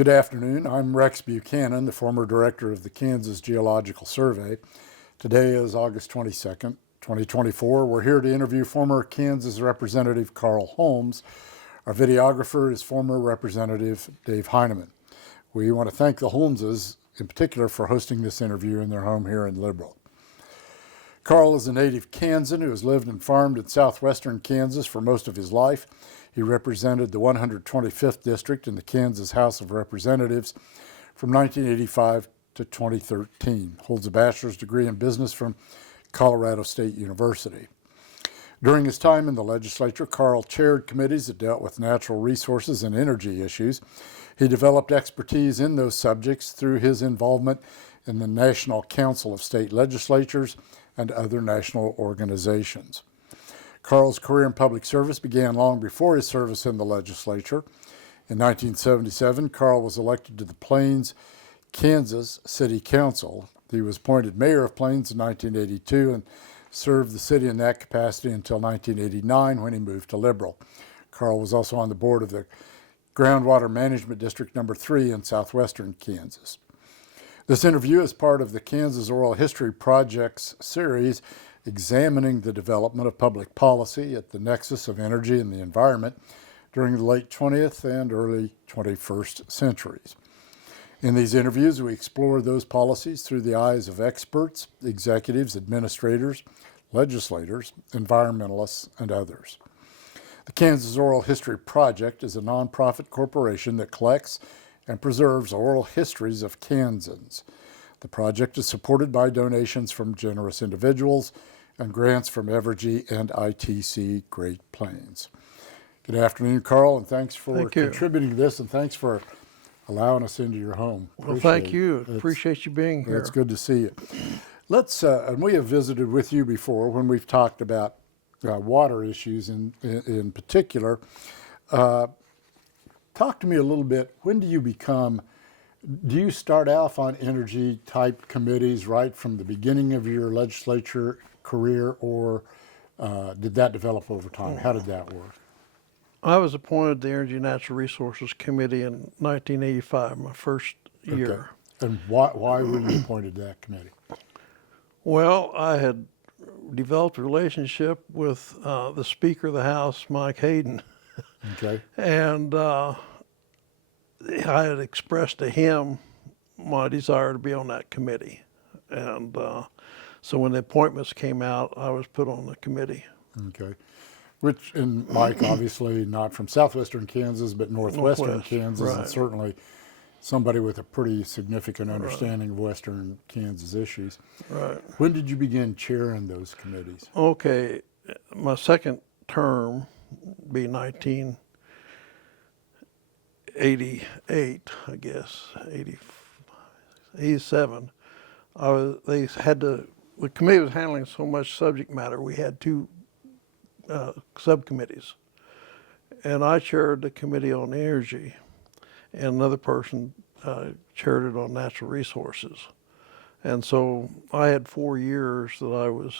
Good afternoon. I'm Rex Buchanan, the former director of the Kansas Geological Survey. Today is August 22nd, 2024. We're here to interview former Kansas Representative Carl Holmes. Our videographer is former Representative Dave Heineman. We want to thank the Holmeses in particular for hosting this interview in their home here in Liberal. Carl is a native Kansan who has lived and farmed in southwestern Kansas for most of his life. He represented the 125th District in the Kansas House of Representatives from 1985 to 2013. Holds a bachelor's degree in business from Colorado State University. During his time in the legislature, Carl chaired committees that dealt with natural resources and energy issues. He developed expertise in those subjects through his involvement in the National Council of State Legislatures and other national organizations. Carl's career in public service began long before his service in the legislature. In 1977, Carl was elected to the Plains, Kansas City Council. He was appointed mayor of Plains in 1982 and served the city in that capacity until 1989 when he moved to Liberal. Carl was also on the board of the Groundwater Management District No. 3 in southwestern Kansas. This interview is part of the Kansas Oral History Project's series examining the development of public policy at the nexus of energy and the environment during the late 20th and early 21st centuries. In these interviews, we explore those policies through the eyes of experts, executives, administrators, legislators, environmentalists, and others. The Kansas Oral History Project is a nonprofit corporation that collects and preserves oral histories of Kansans. The project is supported by donations from generous individuals and grants from Evergy and ITC Great Plains. Good afternoon, Carl, and thanks for contributing to this, and thanks for allowing us into your home. Well, thank you. Appreciate you being here. It's good to see you. Let's, and we have visited with you before when we've talked about water issues in particular. Talk to me a little bit. When do you start off on energy type committees right from the beginning of your legislature career, or did that develop over time? How did that work? I was appointed to the Energy and Natural Resources Committee in 1985, my first year. And why were you appointed to that committee? Well, I had developed a relationship with the Speaker of the House, Mike Hayden. Okay. And I had expressed to him my desire to be on that committee. And so when the appointments came out, I was put on the committee. Okay. Which, and Mike, obviously not from southwestern Kansas, but northwestern Kansas, right. And certainly somebody with a pretty significant understanding of western Kansas issues. Right. When did you begin chairing those committees? Okay, my second term be 1988, I guess, 87. The committee was handling so much subject matter, we had two subcommittees. And I chaired the Committee on Energy, and another person chaired it on Natural Resources. And so I had 4 years that I was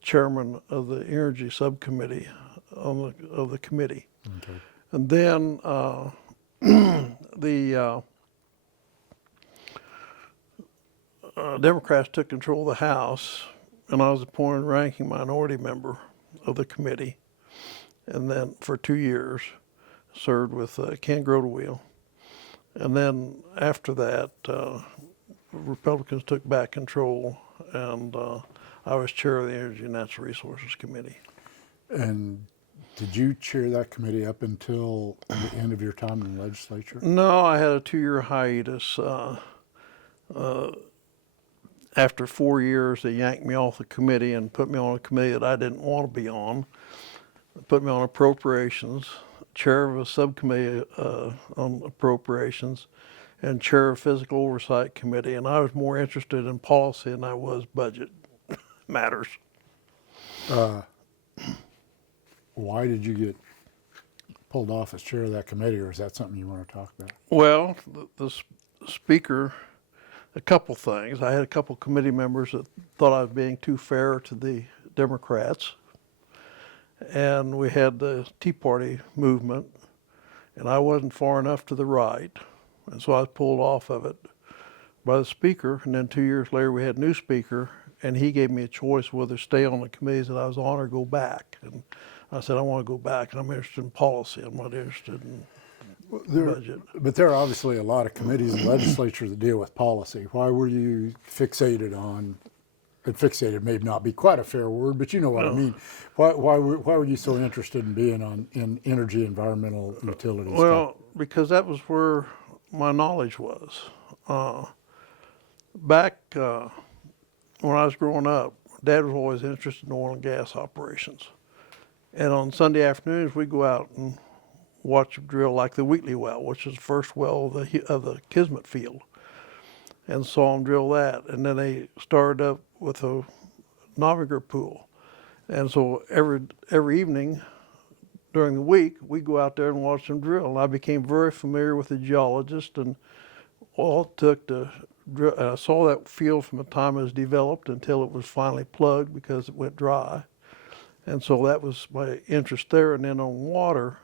chairman of the Energy Subcommittee of the committee. Okay. And then the Democrats took control of the House, and I was appointed ranking minority member of the committee. And then for 2 years, served with Ken Grotewheel. And then after that, Republicans took back control, and I was chair of the Energy and Natural Resources Committee. And did you chair that committee up until the end of your time in the legislature? No, I had a 2-year hiatus. After 4 years, they yanked me off the committee and put me on a committee that I didn't want to be on. They put me on appropriations, chair of a subcommittee on appropriations, and chair of physical oversight committee. And I was more interested in policy than I was budget matters. Why did you get pulled off as chair of that committee, or is that something you want to talk about? Well, the speaker, a couple things. I had a couple committee members that thought I was being too fair to the Democrats. And we had the Tea Party movement, and I wasn't far enough to the right, and so I was pulled off of it by the speaker. And then 2 years later, we had a new speaker, and he gave me a choice whether to stay on the committees that I was on or go back. And I said, I want to go back, and I'm interested in policy. I'm not interested in budget. But there are obviously a lot of committees in the legislature that deal with policy. Why were you fixated on, and fixated may not be quite a fair word, but you know what I mean. Why were you so interested in being in energy, environmental, utilities? Well, because that was where my knowledge was. Back when I was growing up, Dad was always interested in oil and gas operations. And on Sunday afternoons, we'd go out and watch them drill like the Wheatley well, which is the first well of the Kismet field, and saw them drill that. And then they started up with a Novinger pool. And so every evening during the week, we'd go out there and watch them drill. And I became very familiar with the geologist, and all it took to drill. I saw that field from the time it was developed until it was finally plugged because it went dry. And so that was my interest there. And then on water,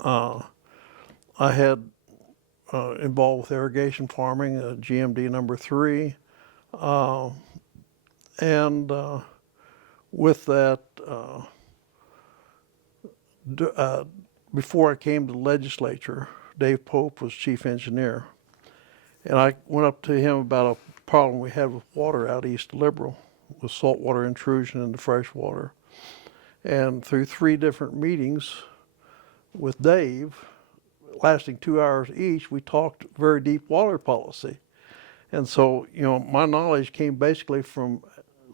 I had involved with irrigation farming, GMD number 3. And with that, before I came to the legislature, Dave Pope was chief engineer. And I went up to him about a problem we had with water out east of Liberal, with saltwater intrusion into fresh water. And through 3 different meetings with Dave, lasting 2 hours each, we talked very deep water policy. And so, my knowledge came basically from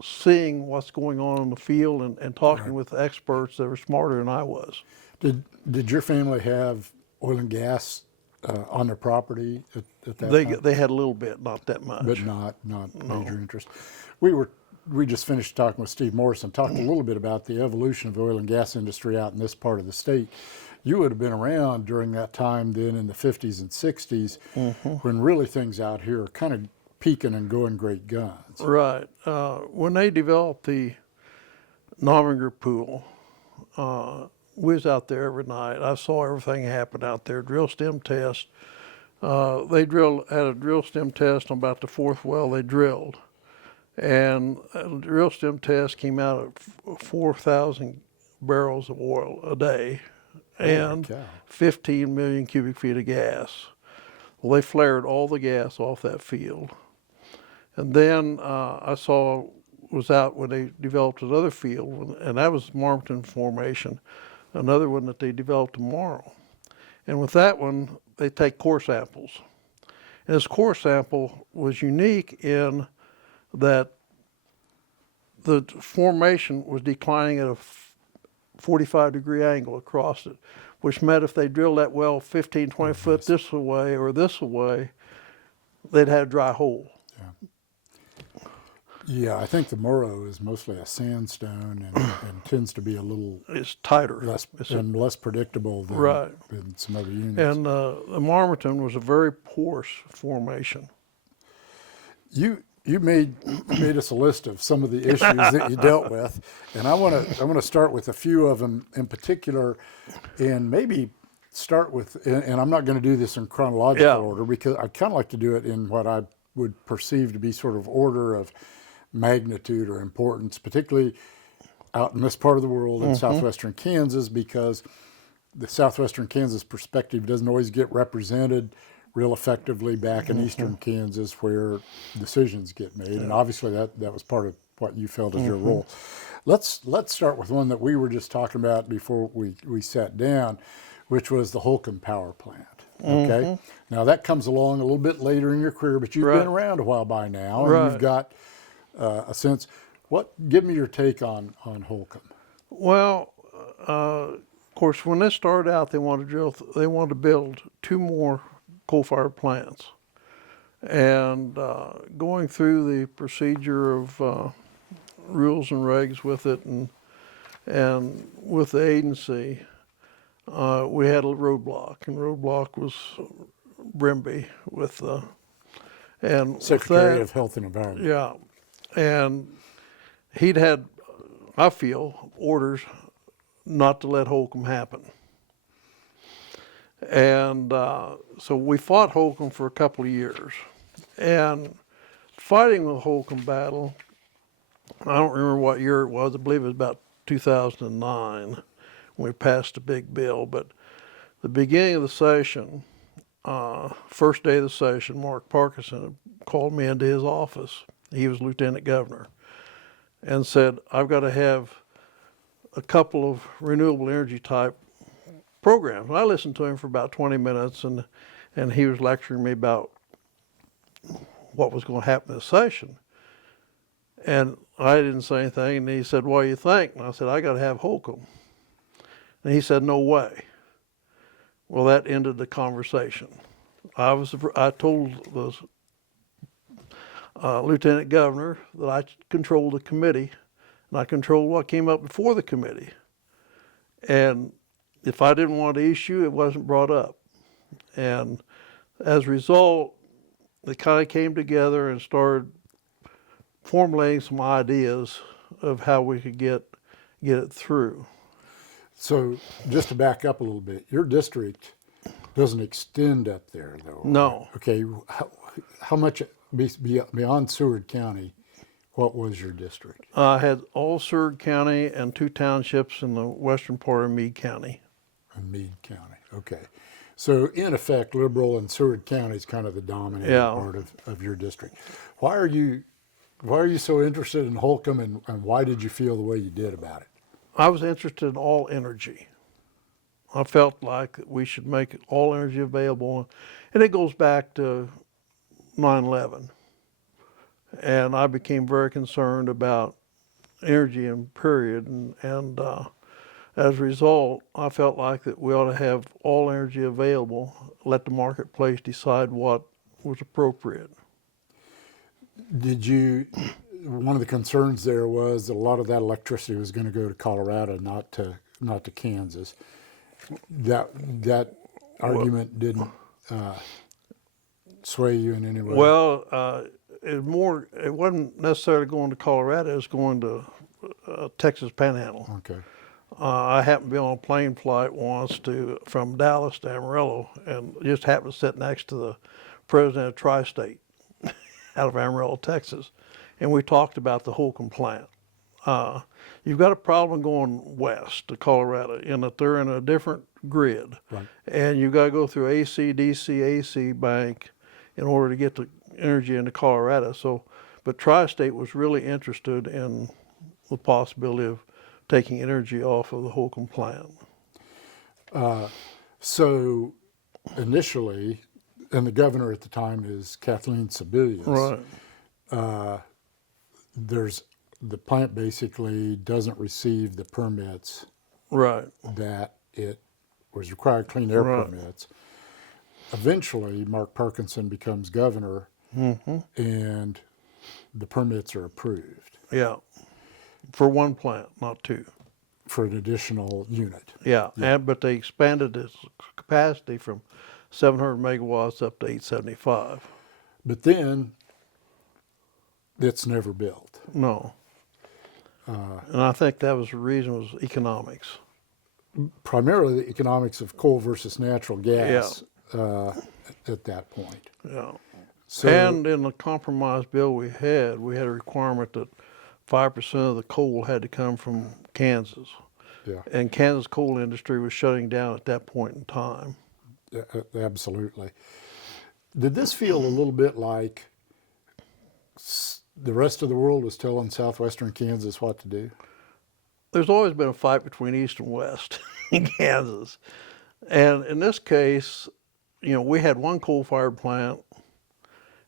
seeing what's going on in the field and talking with experts that were smarter than I was. Did your family have oil and gas on their property at that time? They had a little bit, not that much. But not major interest. We just finished talking with Steve Morrison, talked a little bit about the evolution of the oil and gas industry out in this part of the state. You would have been around during that time then in the 50s and 60s when really things out here are kind of peaking and going great guns. Right. When they developed the Novinger pool, we was out there every night. I saw everything happen out there. Drill stem test. They had a drill stem test on about the 4th well they drilled. And the drill stem test came out at 4,000 barrels of oil a day and 15 million cubic feet of gas. Well, they flared all the gas off that field. And then I was out when they developed another field, and that was Marmaton Formation, another one that they developed tomorrow. And with that one, they take core samples. And this core sample was unique in that the formation was declining at a 45-degree angle across it, which meant if they drilled that well 15, 20 foot this away or this away, they'd have a dry hole. Yeah, I think the Murrow is mostly a sandstone and tends to be a little... It's tighter. Less predictable than some other units. And the Marmaton was a very porous formation. You made us a list of some of the issues that you dealt with, and I want to start with a few of them in particular, and maybe start with, and I'm not going to do this in chronological order because I kind of like to do it in what I would perceive to be sort of order of magnitude or importance, particularly out in this part of the world in southwestern Kansas, because the southwestern Kansas perspective doesn't always get represented real effectively back in eastern Kansas where decisions get made. And obviously that was part of what you felt as your role. Let's start with one that we were just talking about before we sat down, which was the Holcomb Power Plant. Okay. Now that comes along a little bit later in your career, but you've been around a while by now, and you've got a sense. Give me your take on Holcomb. Well, of course, when this started out, they wanted to build 2 more coal-fired plants, and going through the procedure of rules and regs with it, and with the agency, we had a roadblock, and roadblock was Brimby with and Secretary of Health and Environment. Yeah, and he'd had, I feel, orders not to let Holcomb happen. And so we fought Holcomb for a couple of years. And fighting the Holcomb battle, I don't remember what year it was. I believe it was about 2009 when we passed a big bill. But the beginning of the session, first day of the session, Mark Parkinson called me into his office. He was lieutenant governor, and said, I've got to have a couple of renewable energy type programs. And I listened to him for about 20 minutes, and he was lecturing me about what was going to happen in the session. And I didn't say anything, and he said, what do you think? And I said, I got to have Holcomb. And he said, no way. Well, that ended the conversation. I told the lieutenant governor that I controlled the committee, and I controlled what came up before the committee. And if I didn't want the issue, it wasn't brought up. And as a result, they kind of came together and started formulating some ideas of how we could get it through. So just to back up a little bit, your district doesn't extend up there, though. No. Right? Okay. How much beyond Seward County? What was your district? I had all Seward County and 2 townships in the western part of Meade County. In Meade County. Okay. So in effect, Liberal and Seward County is kind of the dominating part of your district. Why are you so interested in Holcomb, and why did you feel the way you did about it? I was interested in all energy. I felt like we should make all energy available, and it goes back to 9/11. And I became very concerned about energy in period, and as a result, I felt like that we ought to have all energy available, let the marketplace decide what was appropriate. One of the concerns there was that a lot of that electricity was going to go to Colorado, not to Kansas. That argument didn't sway you in any way? Well, it wasn't necessarily going to Colorado, it was going to Texas Panhandle. Okay. I happened to be on a plane flight once from Dallas to Amarillo, and just happened to sit next to the president of Tri-State out of Amarillo, Texas, and we talked about the Holcomb plant. You've got a problem going west to Colorado in that they're in a different grid, Right. and you've got to go through AC, DC, AC bank in order to get the energy into Colorado. But Tri-State was really interested in the possibility of taking energy off of the Holcomb plant. So initially, and the governor at the time is Kathleen Sebelius. Right. The plant basically doesn't receive the permits Right. that it was required, clean air Right. permits. Eventually, Mark Parkinson becomes governor, and the permits are approved Yeah. For one plant, not 2. for an additional unit. Yeah. But they expanded its capacity from 700 megawatts up to 875. But then it's never built. No. And I think that was the reason, was economics. Primarily the economics of coal versus natural gas at that point. Yeah. So, And in the compromise bill we had a requirement that 5% of the coal had to come from Kansas. yeah, And Kansas coal industry was shutting down at that point in time. absolutely. Did this feel a little bit like the rest of the world was telling southwestern Kansas what to do? There's always been a fight between East and West in Kansas. And in this case, we had one coal-fired plant,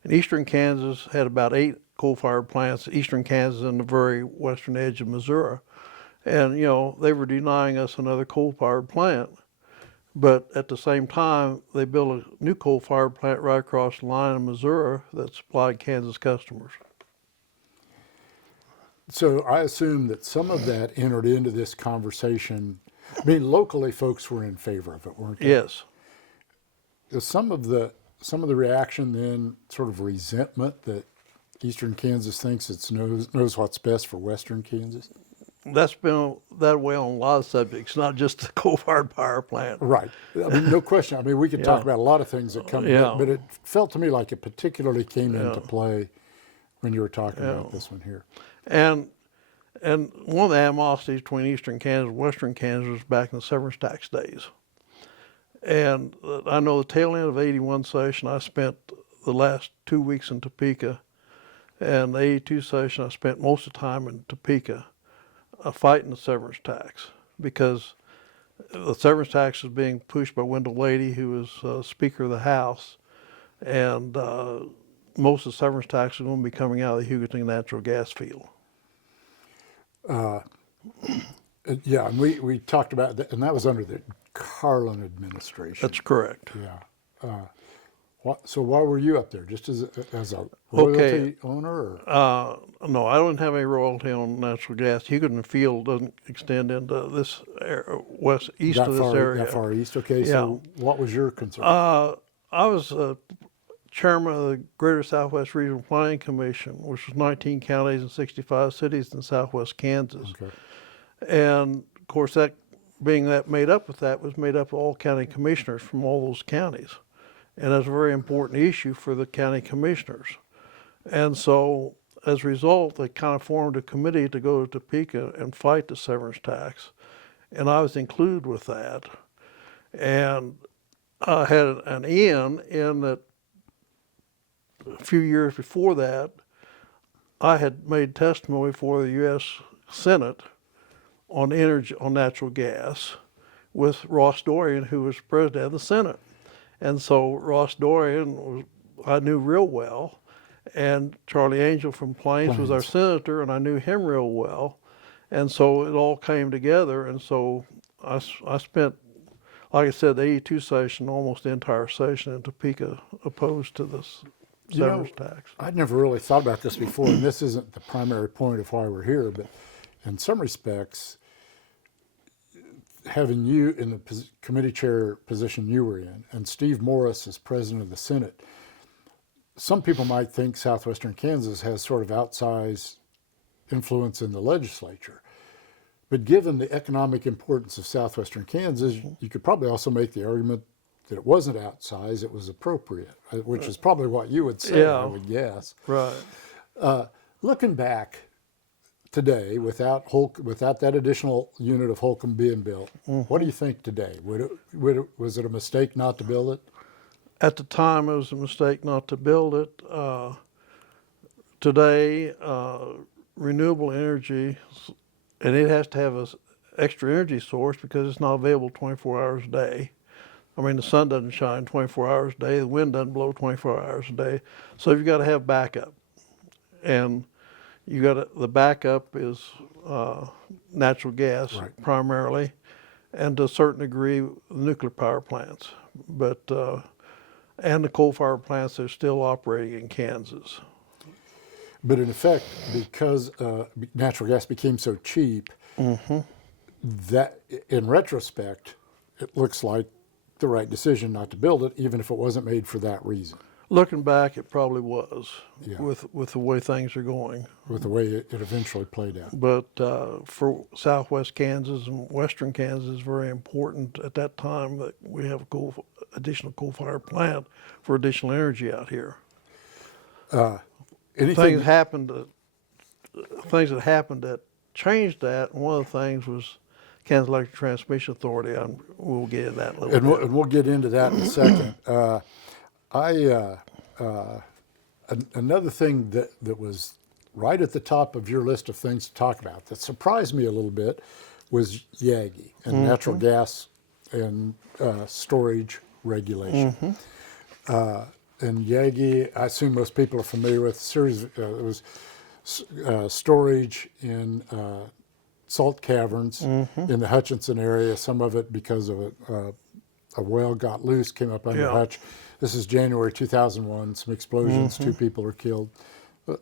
and eastern Kansas had about 8 coal-fired plants, eastern Kansas and the very western edge of Missouri. And, they were denying us another coal-fired plant. But at the same time, they built a new coal-fired plant right across the line in Missouri that supplied Kansas customers. So I assume that some of that entered into this conversation. I mean, locally, folks were in favor of it, weren't they? Yes. Is some of the reaction then sort of resentment that eastern Kansas thinks it knows what's best for western Kansas? that's been that way on a lot of subjects, not just the coal-fired power plant. Right. I mean, no question. I mean, we could talk Yeah. about a lot of things that come, Yeah. but it felt to me like it particularly came Yeah. into play when you were talking Yeah. about this one here. And one of the animosities between eastern Kansas and western Kansas was back in the severance tax days. And I know the tail end of the 81 session, I spent the last 2 weeks in Topeka. And the 82 session, I spent most of the time in Topeka fighting the severance tax, because the severance tax was being pushed by Wendell Lady, who was Speaker of the House. And most of the severance tax was going to be coming out of the Hugoton natural gas field. Yeah, and we talked about that, and that was under the Carlin administration. That's correct. Yeah. So why were you up there? Just as a royalty owner? Or? No, I don't have any royalty on natural gas. Hugoton Field doesn't extend into this area, east of this area. That far east? Okay, Yeah. so what was your concern? I was chairman of the Greater Southwest Regional Planning Commission, which was 19 counties and 65 cities in southwest Kansas. Okay. And of course, that made up of all county commissioners from all those counties. And that's a very important issue for the county commissioners. And so as a result, they kind of formed a committee to go to Topeka and fight the severance tax. And I was included with that. And I had an in that a few years before that, I had made testimony for the U.S. Senate on energy, on natural gas, with Ross Dorian, who was president of the Senate. And so Ross Dorian I knew real well, and Charlie Angel from Plains was our senator, and I knew him real well. And so it all came together, and so I spent, like I said, the 82 session, almost the entire session in Topeka, opposed to this severance tax. I'd never really thought about this before, and this isn't the primary point of why we're here, but in some respects, having you in the committee chair position you were in, and Steve Morris as president of the Senate, some people might think southwestern Kansas has sort of outsized influence in the legislature. But given the economic importance of southwestern Kansas, you could probably also make the argument that it wasn't outsized, it was appropriate, which is probably what you would say, I would guess. Right. Looking back today, without that additional unit of Holcomb being built, what do you think today? Was it a mistake not to build it? At the time, it was a mistake not to build it. Today, renewable energy, and it has to have an extra energy source because it's not available 24 hours a day. I mean, the sun doesn't shine 24 hours a day, the wind doesn't blow 24 hours a day, so you've got to have backup. And the backup is natural gas primarily, and to a certain degree, nuclear power plants. But and the coal-fired plants that are still operating in Kansas. But in effect, because natural gas became so cheap, that in retrospect, it looks like the right decision not to build it, even if it wasn't made for that reason. Looking back, it probably was, with the way things are going. With the way it eventually played out. But for southwest Kansas and western Kansas, it's very important at that time that we have a additional coal-fired plant for additional energy out here. Things that happened that changed that, and one of the things was Kansas Electric Transmission Authority. We'll get into that in a little bit. And we'll get into that in a second. Another thing that was right at the top of your list of things to talk about that surprised me a little bit was Yagi and natural gas and storage regulation. And Yagi, I assume most people are familiar with, it was storage in salt caverns in the Hutchinson area, some of it because of a well got loose, came up under Hutch. This is January 2001, some explosions, 2 people were killed,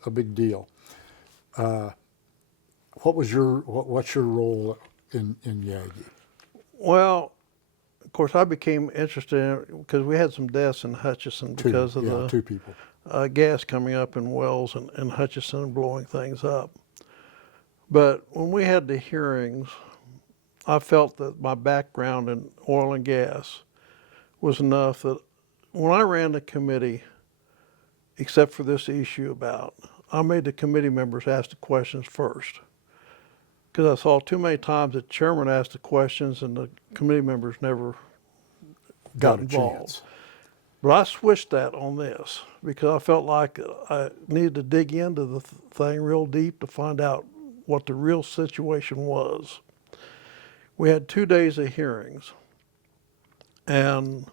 a big deal. What's your role in Yagi? Well, of course, I became interested in it because we had some deaths in Hutchinson because of the 2 people. Gas coming up in wells in Hutchinson and blowing things up. But when we had the hearings, I felt that my background in oil and gas was enough that when I ran the committee, except for this issue about, I made the committee members ask the questions first. Because I saw too many times that chairman asked the questions and the committee members never got a involved. chance. But I switched that on this because I felt like I needed to dig into the thing real deep to find out what the real situation was. We had 2 days of hearings, and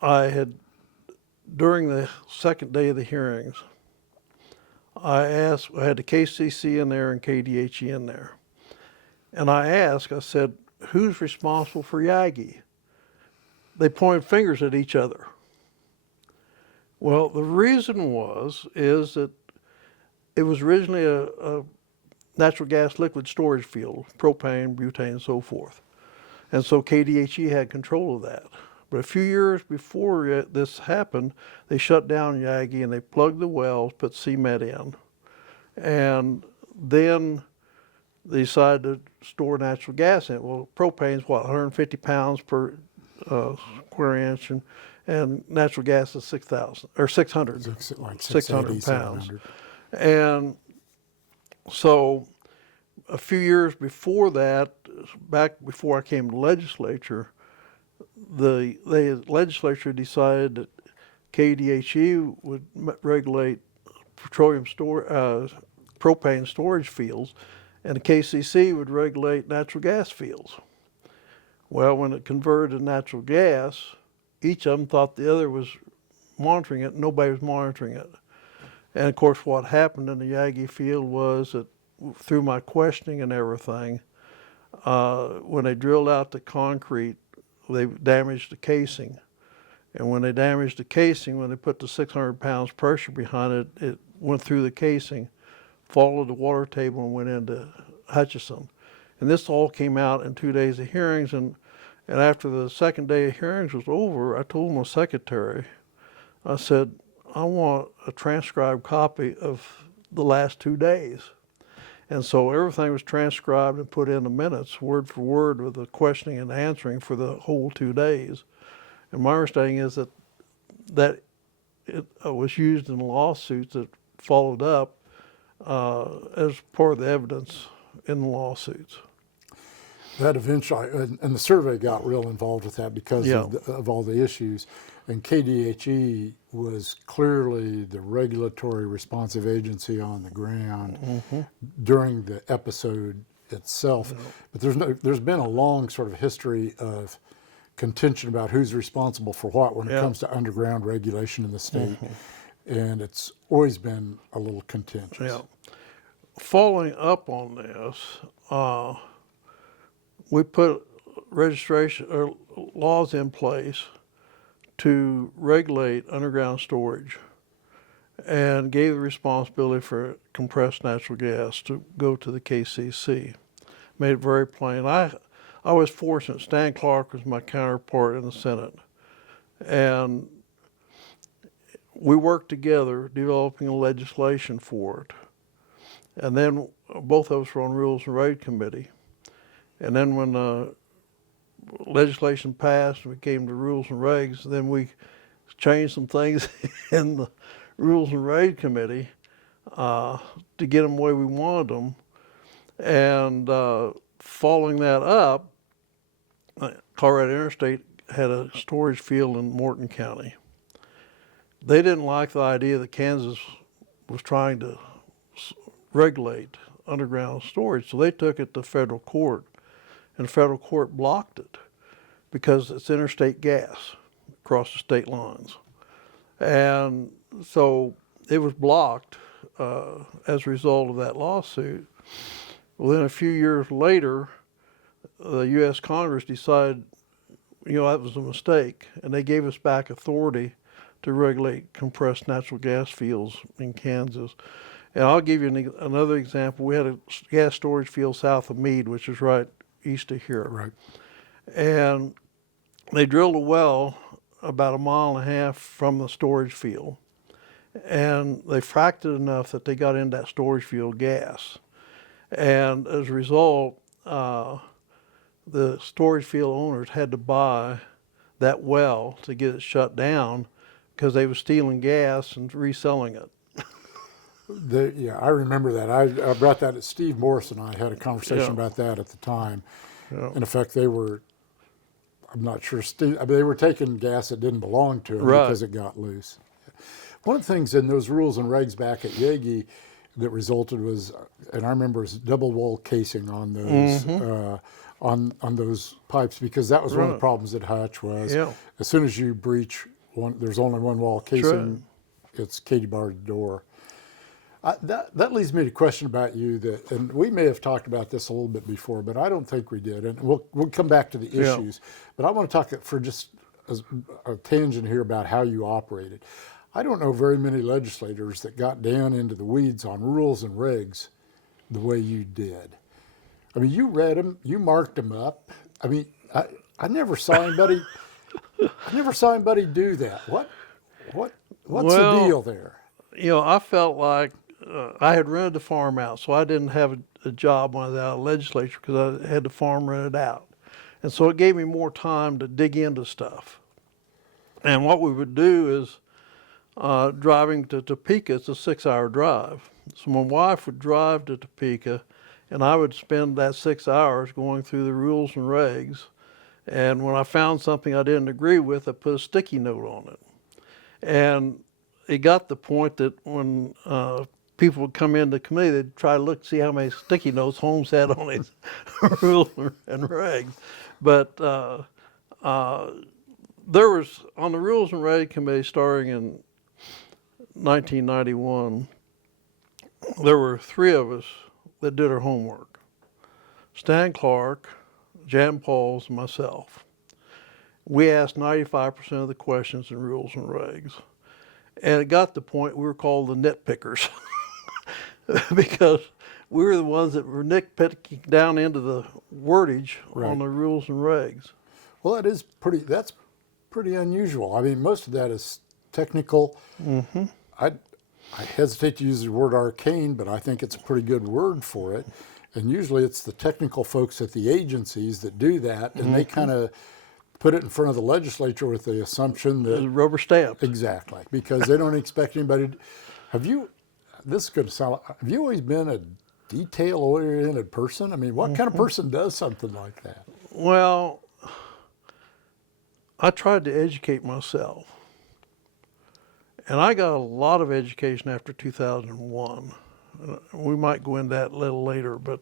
I had, during the second day of the hearings, I had the KCC in there and KDHE in there. And I said, who's responsible for Yagi? They pointed fingers at each other. Well, the reason is that it was originally a natural gas liquid storage field, propane, butane, and so forth. And so KDHE had control of that. But a few years before this happened, they shut down Yagi and they plugged the wells, put cement in. And then they decided to store natural gas in it. Well, propane's what, 150 pounds per square inch, and natural gas is 6,000 or 600, Like 600 pounds. 700. And so a few years before that, back before I came to the legislature, the legislature decided that KDHE would regulate propane storage fields, and the KCC would regulate natural gas fields. Well, when it converted to natural gas, each of them thought the other was monitoring it. Nobody was monitoring it. And of course, what happened in the Yagi field was that through my questioning and everything, when they drilled out the concrete, they damaged the casing. And when they damaged the casing, when they put the 600 pounds pressure behind it, it went through the casing, followed the water table, and went into Hutchison. And this all came out in 2 days of hearings. And after the second day of hearings was over, I told my secretary, I said, I want a transcribed copy of the last 2 days. And so everything was transcribed and put in the minutes, word for word, with the questioning and answering for the whole 2 days. And my understanding is that it was used in lawsuits that followed up as part of the evidence in the lawsuits. That eventually, and the survey got real involved with that because of all the issues. And KDHE was clearly the regulatory responsive agency on the ground during the episode itself. But there's been a long sort of history of contention about who's responsible for what when it comes to underground regulation in the state. And it's always been a little contentious. Yeah. Following up on this, we put registration or laws in place to regulate underground storage and gave the responsibility for compressed natural gas to go to the KCC. Made it very plain. I was fortunate. Stan Clark was my counterpart in the Senate. And we worked together developing legislation for it. And then both of us were on Rules and Reg Committee. And then when the legislation passed and we came to Rules and Regs, then we changed some things in the Rules and Reg Committee to get them the way we wanted them. And following that up, Colorado Interstate had a storage field in Morton County. They didn't like the idea that Kansas was trying to regulate underground storage, so they took it to federal court, and the federal court blocked it because it's interstate gas across the state lines. And so it was blocked as a result of that lawsuit. Well, then a few years later, the U.S. Congress decided, that was a mistake, and they gave us back authority to regulate compressed natural gas fields in Kansas. And I'll give you another example. We had a gas storage field south of Meade, which is right east of here. Right. And they drilled a well about 1.5 miles from the storage field. and they fracked it enough that they got in that storage field gas. And as a result, the storage field owners had to buy that well to get it shut down because they were stealing gas and reselling it. Yeah, I remember that. I brought that at Steve Morris and I had a conversation about that at the time. Yeah. In effect, I'm not sure, they were taking gas that didn't belong to them Right. because it got loose. One of the things in those rules and regs back at Yagi that resulted was, and I remember, was double wall casing on those on those pipes, because that was one of the Right. problems at Hutch was Yeah. as soon as you breach one, there's only one wall casing, it's Katie barred door. That leads me to a question about you that, and we may have talked about this a little bit before, but I don't think we did, and we'll come back to the Yeah. issues. But I want to talk for just a tangent here about how you operated. I don't know very many legislators that got down into the weeds on rules and regs the way you did. I mean, you read them, you marked them up. I mean, I never saw anybody. I never saw anybody do that. What's the deal there? You know, I felt like I had rented the farm out, so I didn't have a job when I was out of the legislature because I had the farm rented out. And so it gave me more time to dig into stuff. And what we would do is driving to Topeka, it's a 6-hour drive. So my wife would drive to Topeka, and I would spend that 6 hours going through the rules and regs. And when I found something I didn't agree with, I put a sticky note on it. And it got to the point that when people would come into committee, they'd try to look, see how many sticky notes Holmes had on his rules and regs. But there was, on the Rules and Regs Committee starting in 1991, there were 3 of us that did our homework. Stan Clark, Jan Pauls, and myself. We asked 95% of the questions in Rules and Regs. And it got to the point we were called the nitpickers because we were the ones that were nitpicking down into the wordage on the rules and regs. Well, that's pretty unusual. I mean, most of that is technical. Mm-hmm. I hesitate to use the word arcane, but I think it's a pretty good word for it. And usually it's the technical folks at the agencies that do that, and they kind of put it in front of the legislature with the assumption that Rubber stamp. Exactly, because they don't expect anybody to, this is going to sound, have you always been a detail-oriented person? I mean, what kind of person does something like that? Well, I tried to educate myself. And I got a lot of education after 2001. We might go into that a little later, but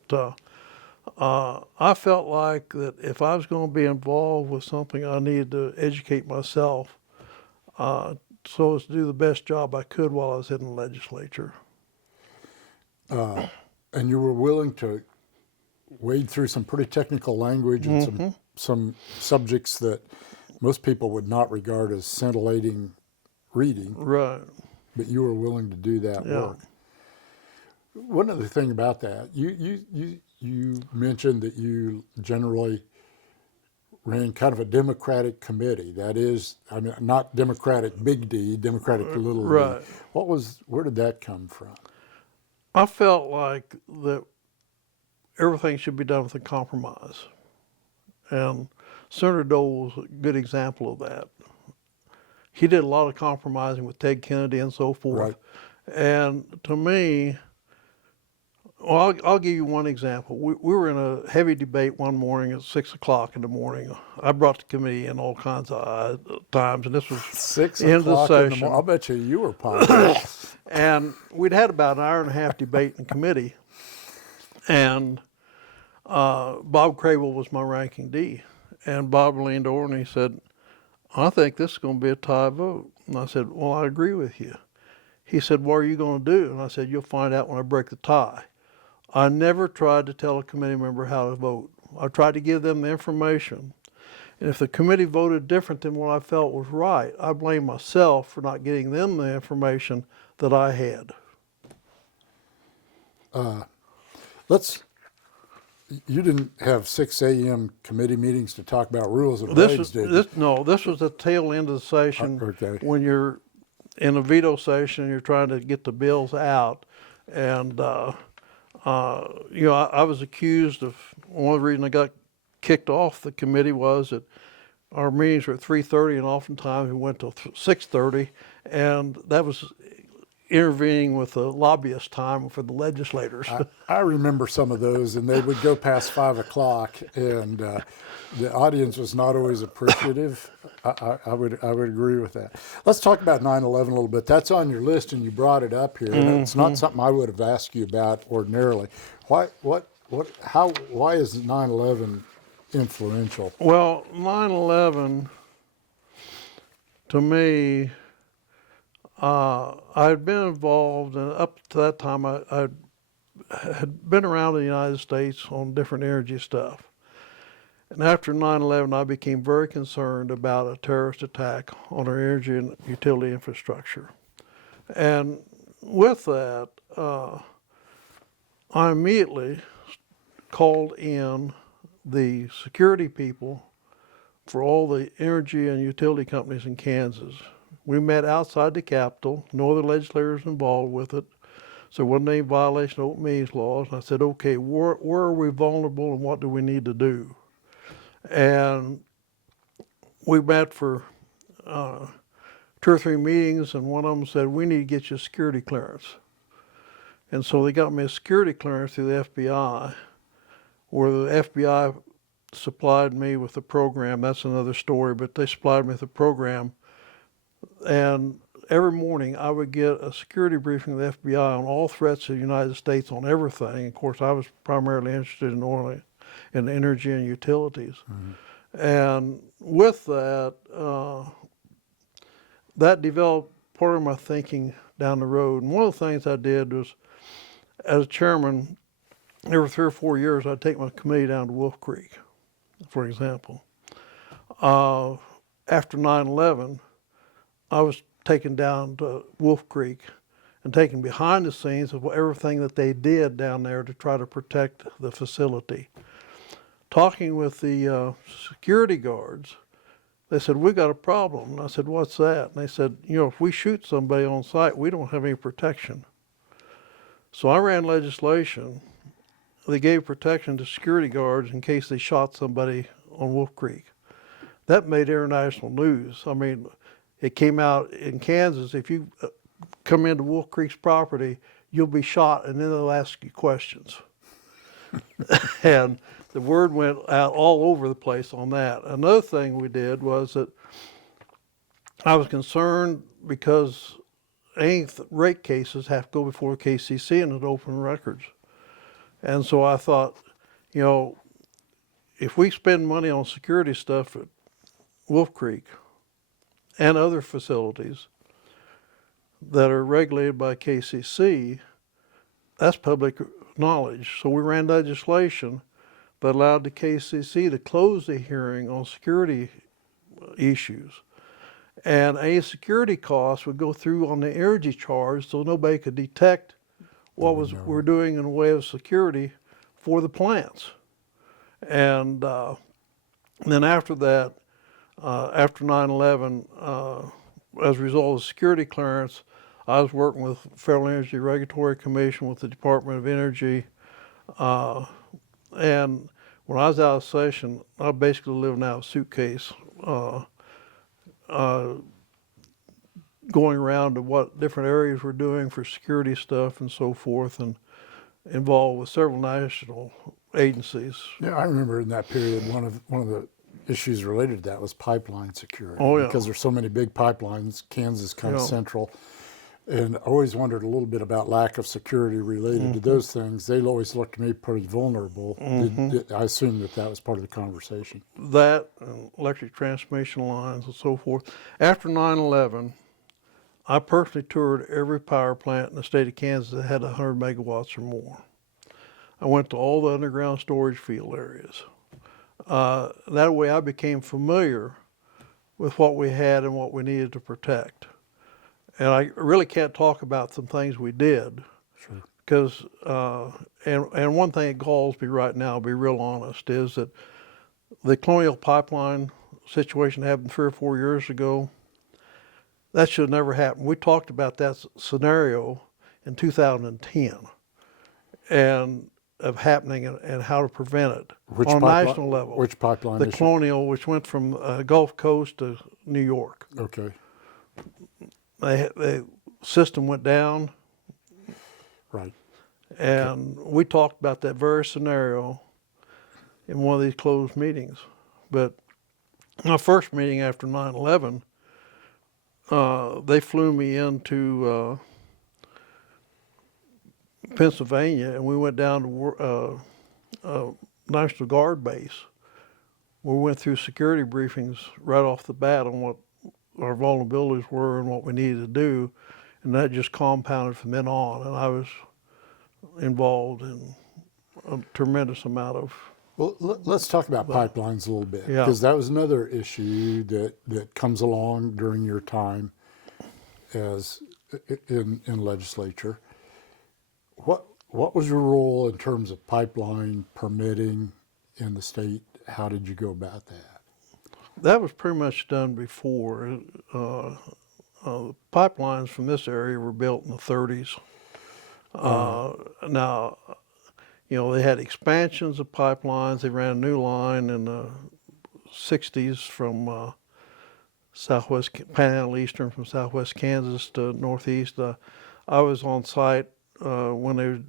I felt like that if I was going to be involved with something, I needed to educate myself so as to do the best job I could while I was in the legislature. And you were willing to wade through some pretty technical language and some subjects that most people would not regard as scintillating reading. Right. But you were willing to do that work. One other thing about that, you mentioned that you generally ran kind of a Democratic committee. That is, I mean, not Democratic big D, Democratic little Right. d. Where did that come from? I felt like that everything should be done with a compromise. And Senator Dole was a good example of that. He did a lot of compromising with Ted Kennedy and so forth. Right. And to me, well, I'll give you one example. We were in a heavy debate one morning at 6 o'clock in the morning. I brought the committee in all kinds of times, and this was 6 the end of the o'clock in the session. morning. I'll bet you were popular. And we'd had about an hour and a half debate in committee. And Bob Crable was my ranking D. And Bob leaned over and he said, I think this is going to be a tie vote. And I said, well, I agree with you. He said, what are you going to do? And I said, you'll find out when I break the tie. I never tried to tell a committee member how to vote. I tried to give them the information. And if the committee voted different than what I felt was right, I blame myself for not getting them the information that I had. You didn't have 6 a.m. committee meetings to talk about rules and regs, did you? This was the tail end of the session Okay. when you're in a veto session, you're trying to get the bills out. And, I was accused of, one of the reasons I got kicked off the committee was that our meetings were at 3:30 and oftentimes we went till 6:30, and that was intervening with the lobbyist time for the legislators. I remember some of those, and they would go past 5 o'clock, and the audience was not always appreciative. I would agree with that. Let's talk about 9/11 a little bit. That's on your list, and you brought it up here. And it's not something I would have asked you about ordinarily. Why is 9/11 influential? Well, 9/11, to me, I had been involved, and up to that time, I had been around the United States on different energy stuff. And after 9/11, I became very concerned about a terrorist attack on our energy and utility infrastructure. And with that, I immediately called in the security people for all the energy and utility companies in Kansas. We met outside the Capitol, no other legislators involved with it, so there wasn't any violation of open meetings laws. And I said, okay, where are we vulnerable and what do we need to do? And we met for 2 or 3 meetings, and one of them said, we need to get you a security clearance. And so they got me a security clearance through the FBI, where the FBI supplied me with the program. That's another story, but they supplied me with the program. And every morning I would get a security briefing of the FBI on all threats to the United States on everything. Of course, I was primarily interested in oil and energy and utilities. Mm-hmm. And with that, that developed part of my thinking down the road. And one of the things I did was, as chairman, every 3 or 4 years, I'd take my committee down to Wolf Creek, for example. After 9/11, I was taken down to Wolf Creek and taken behind the scenes of everything that they did down there to try to protect the facility. Talking with the security guards, they said, we got a problem. And I said, what's that? And they said, if we shoot somebody on site, we don't have any protection. So I ran legislation. They gave protection to security guards in case they shot somebody on Wolf Creek. That made international news. I mean, it came out in Kansas, if you come into Wolf Creek's property, you'll be shot, and then they'll ask you questions. And the word went out all over the place on that. Another thing we did was that I was concerned because any rate cases have to go before KCC and it open records. And so I thought, if we spend money on security stuff at Wolf Creek and other facilities that are regulated by KCC, that's public knowledge. So we ran legislation that allowed the KCC to close the hearing on security issues. And any security costs would go through on the energy charge so nobody could detect what we're doing in the way of security for the plants. And then after that, after 9/11, as a result of security clearance, I was working with Federal Energy Regulatory Commission, with the Department of Energy, and when I was out of session, I was basically living out of a suitcase, going around to what different areas we're doing for security stuff and so forth, and involved with several national agencies. Yeah, I remember in that period, one of the issues related to that was pipeline security. Oh, yeah. Because there's so many big pipelines, Kansas kind of Yeah. central. And I always wondered a little bit about lack of security related to those things. They always looked to me pretty vulnerable. I assume that was part of the conversation. That, electric transmission lines and so forth. After 9/11, I personally toured every power plant in the state of Kansas that had 100 megawatts or more. I went to all the underground storage field areas. That way I became familiar with what we had and what we needed to protect. And I really can't talk about some things we did. Sure. Because, and one thing that galls me right now, I'll be real honest, is that the Colonial Pipeline situation happened 3 or 4 years ago. that should never happen. We talked about that scenario in 2010 and of happening and how to prevent it on a national level. Which pipeline? The Colonial, which went from Gulf Coast to New York. Okay. The system went down. Right. And we talked about that very scenario in one of these closed meetings. But my first meeting after 9/11, they flew me into Pennsylvania, and we went down to National Guard base. We went through security briefings right off the bat on what our vulnerabilities were and what we needed to do, and that just compounded from then on. And I was involved in a tremendous amount of. Well, let's talk about pipelines a little bit, Yeah. because that was another issue that comes along during your time as in legislature. What was your role in terms of pipeline permitting in the state? How did you go about that? That was pretty much done before. Pipelines from this area were built in the 30s. Now, you know, they had expansions of pipelines. They ran a new line in the 60s from Southwest Panhandle Eastern, from Southwest Kansas to Northeast. I was on site when they were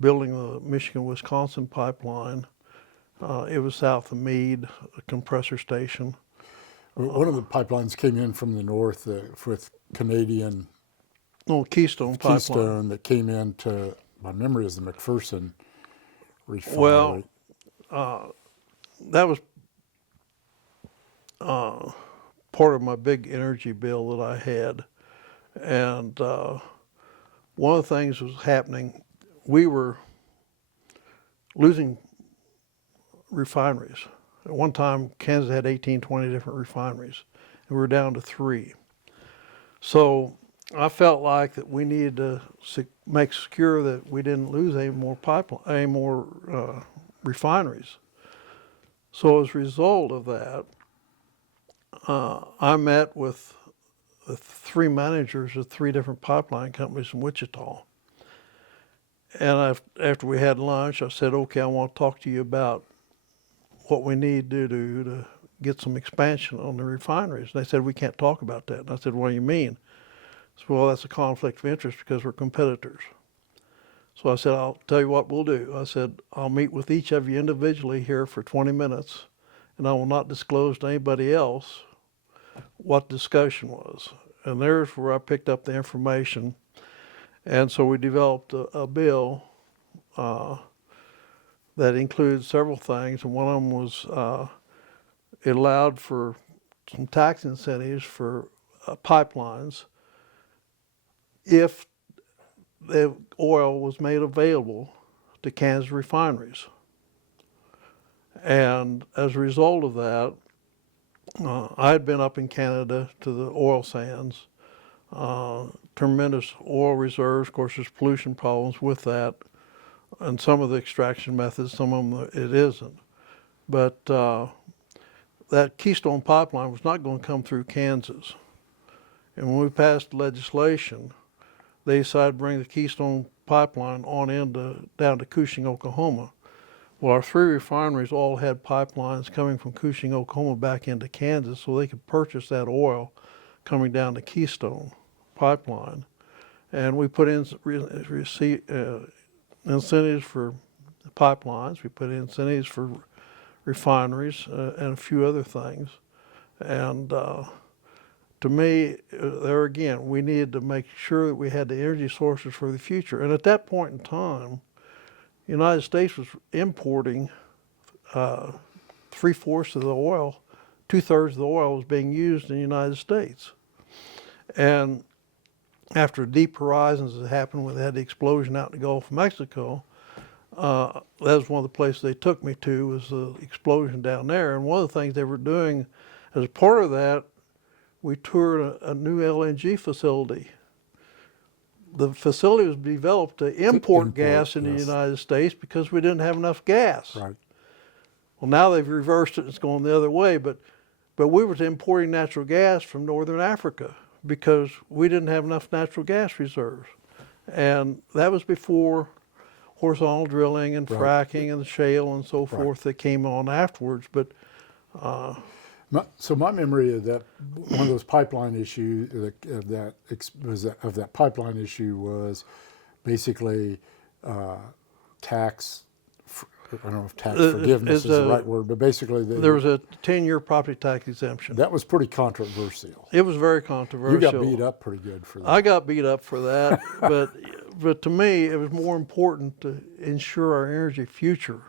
building the Michigan-Wisconsin pipeline. It was south of Meade, a compressor station. One of the pipelines came in from the north with Canadian Keystone pipeline. Keystone that came into, my memory is the McPherson refinery. Well, that was part of my big energy bill that I had. And one of the things was happening, we were losing refineries. At one time, Kansas had 18, 20 different refineries, and we were down to 3. So I felt like that we needed to make secure that we didn't lose any more refineries. So as a result of that, I met with the 3 managers of 3 different pipeline companies in Wichita. And after we had lunch, I said, okay, I want to talk to you about what we need to do to get some expansion on the refineries. And they said, we can't talk about that. And I said, what do you mean? I said, well, that's a conflict of interest because we're competitors. So I said, I'll tell you what we'll do. I said, I'll meet with each of you individually here for 20 minutes, and I will not disclose to anybody else what discussion was. And there's where I picked up the information. And so we developed a bill that includes several things, and one of them was it allowed for some tax incentives for pipelines if the oil was made available to Kansas refineries. And as a result of that, I had been up in Canada to the oil sands, tremendous oil reserves. Of course, there's pollution problems with that, and some of the extraction methods, some of them it isn't. But that Keystone pipeline was not going to come through Kansas. And when we passed legislation, they decided to bring the Keystone pipeline on down to Cushing, Oklahoma. Well, our 3 refineries all had pipelines coming from Cushing, Oklahoma back into Kansas, so they could purchase that oil coming down the Keystone pipeline. And we put in incentives for pipelines, we put in incentives for refineries, and a few other things. And to me, there again, we needed to make sure that we had the energy sources for the future. And at that point in time, the United States was importing 3/4 of the oil, 2/3 of the oil was being used in the United States. And after Deep Horizons had happened, when they had the explosion out in the Gulf of Mexico, that was one of the places they took me to, was the explosion down there. And one of the things they were doing as part of that, we toured a new LNG facility. The facility was developed to import gas into the United States because we didn't have enough gas. Right. Well, now they've reversed it, it's going the other way, but we were importing natural gas from northern Africa because we didn't have enough natural gas reserves. And that was before horizontal drilling and Right. fracking and the shale and so Right. forth that came on afterwards. But So my memory of that, one of those pipeline issues of that pipeline issue was basically tax. I don't know if tax forgiveness is the right word, but basically there was a 10-year property tax exemption. that was pretty controversial. It was very controversial. You got beat up pretty good for that. I got beat up for that, but to me, it was more important to ensure our energy future.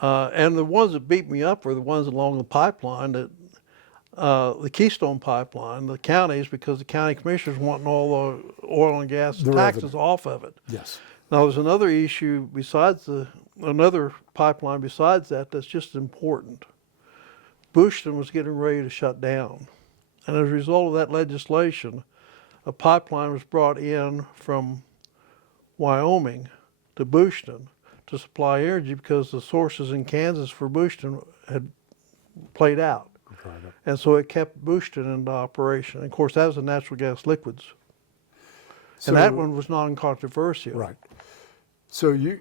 And the ones that beat me up were the ones along the pipeline, that the Keystone Pipeline, the counties, because the county commissioners wanting all the oil and gas The taxes revenue. off of it. Yes. Now, there's another issue another pipeline besides that that's just as important. Buchanan was getting ready to shut down. And as a result of that legislation, a pipeline was brought in from Wyoming to Buchanan to supply energy because the sources in Kansas for Buchanan had played out. Right. And so it kept Buchanan into operation. And of course, that was the natural gas liquids. So, And that one was non-controversial. Right. So you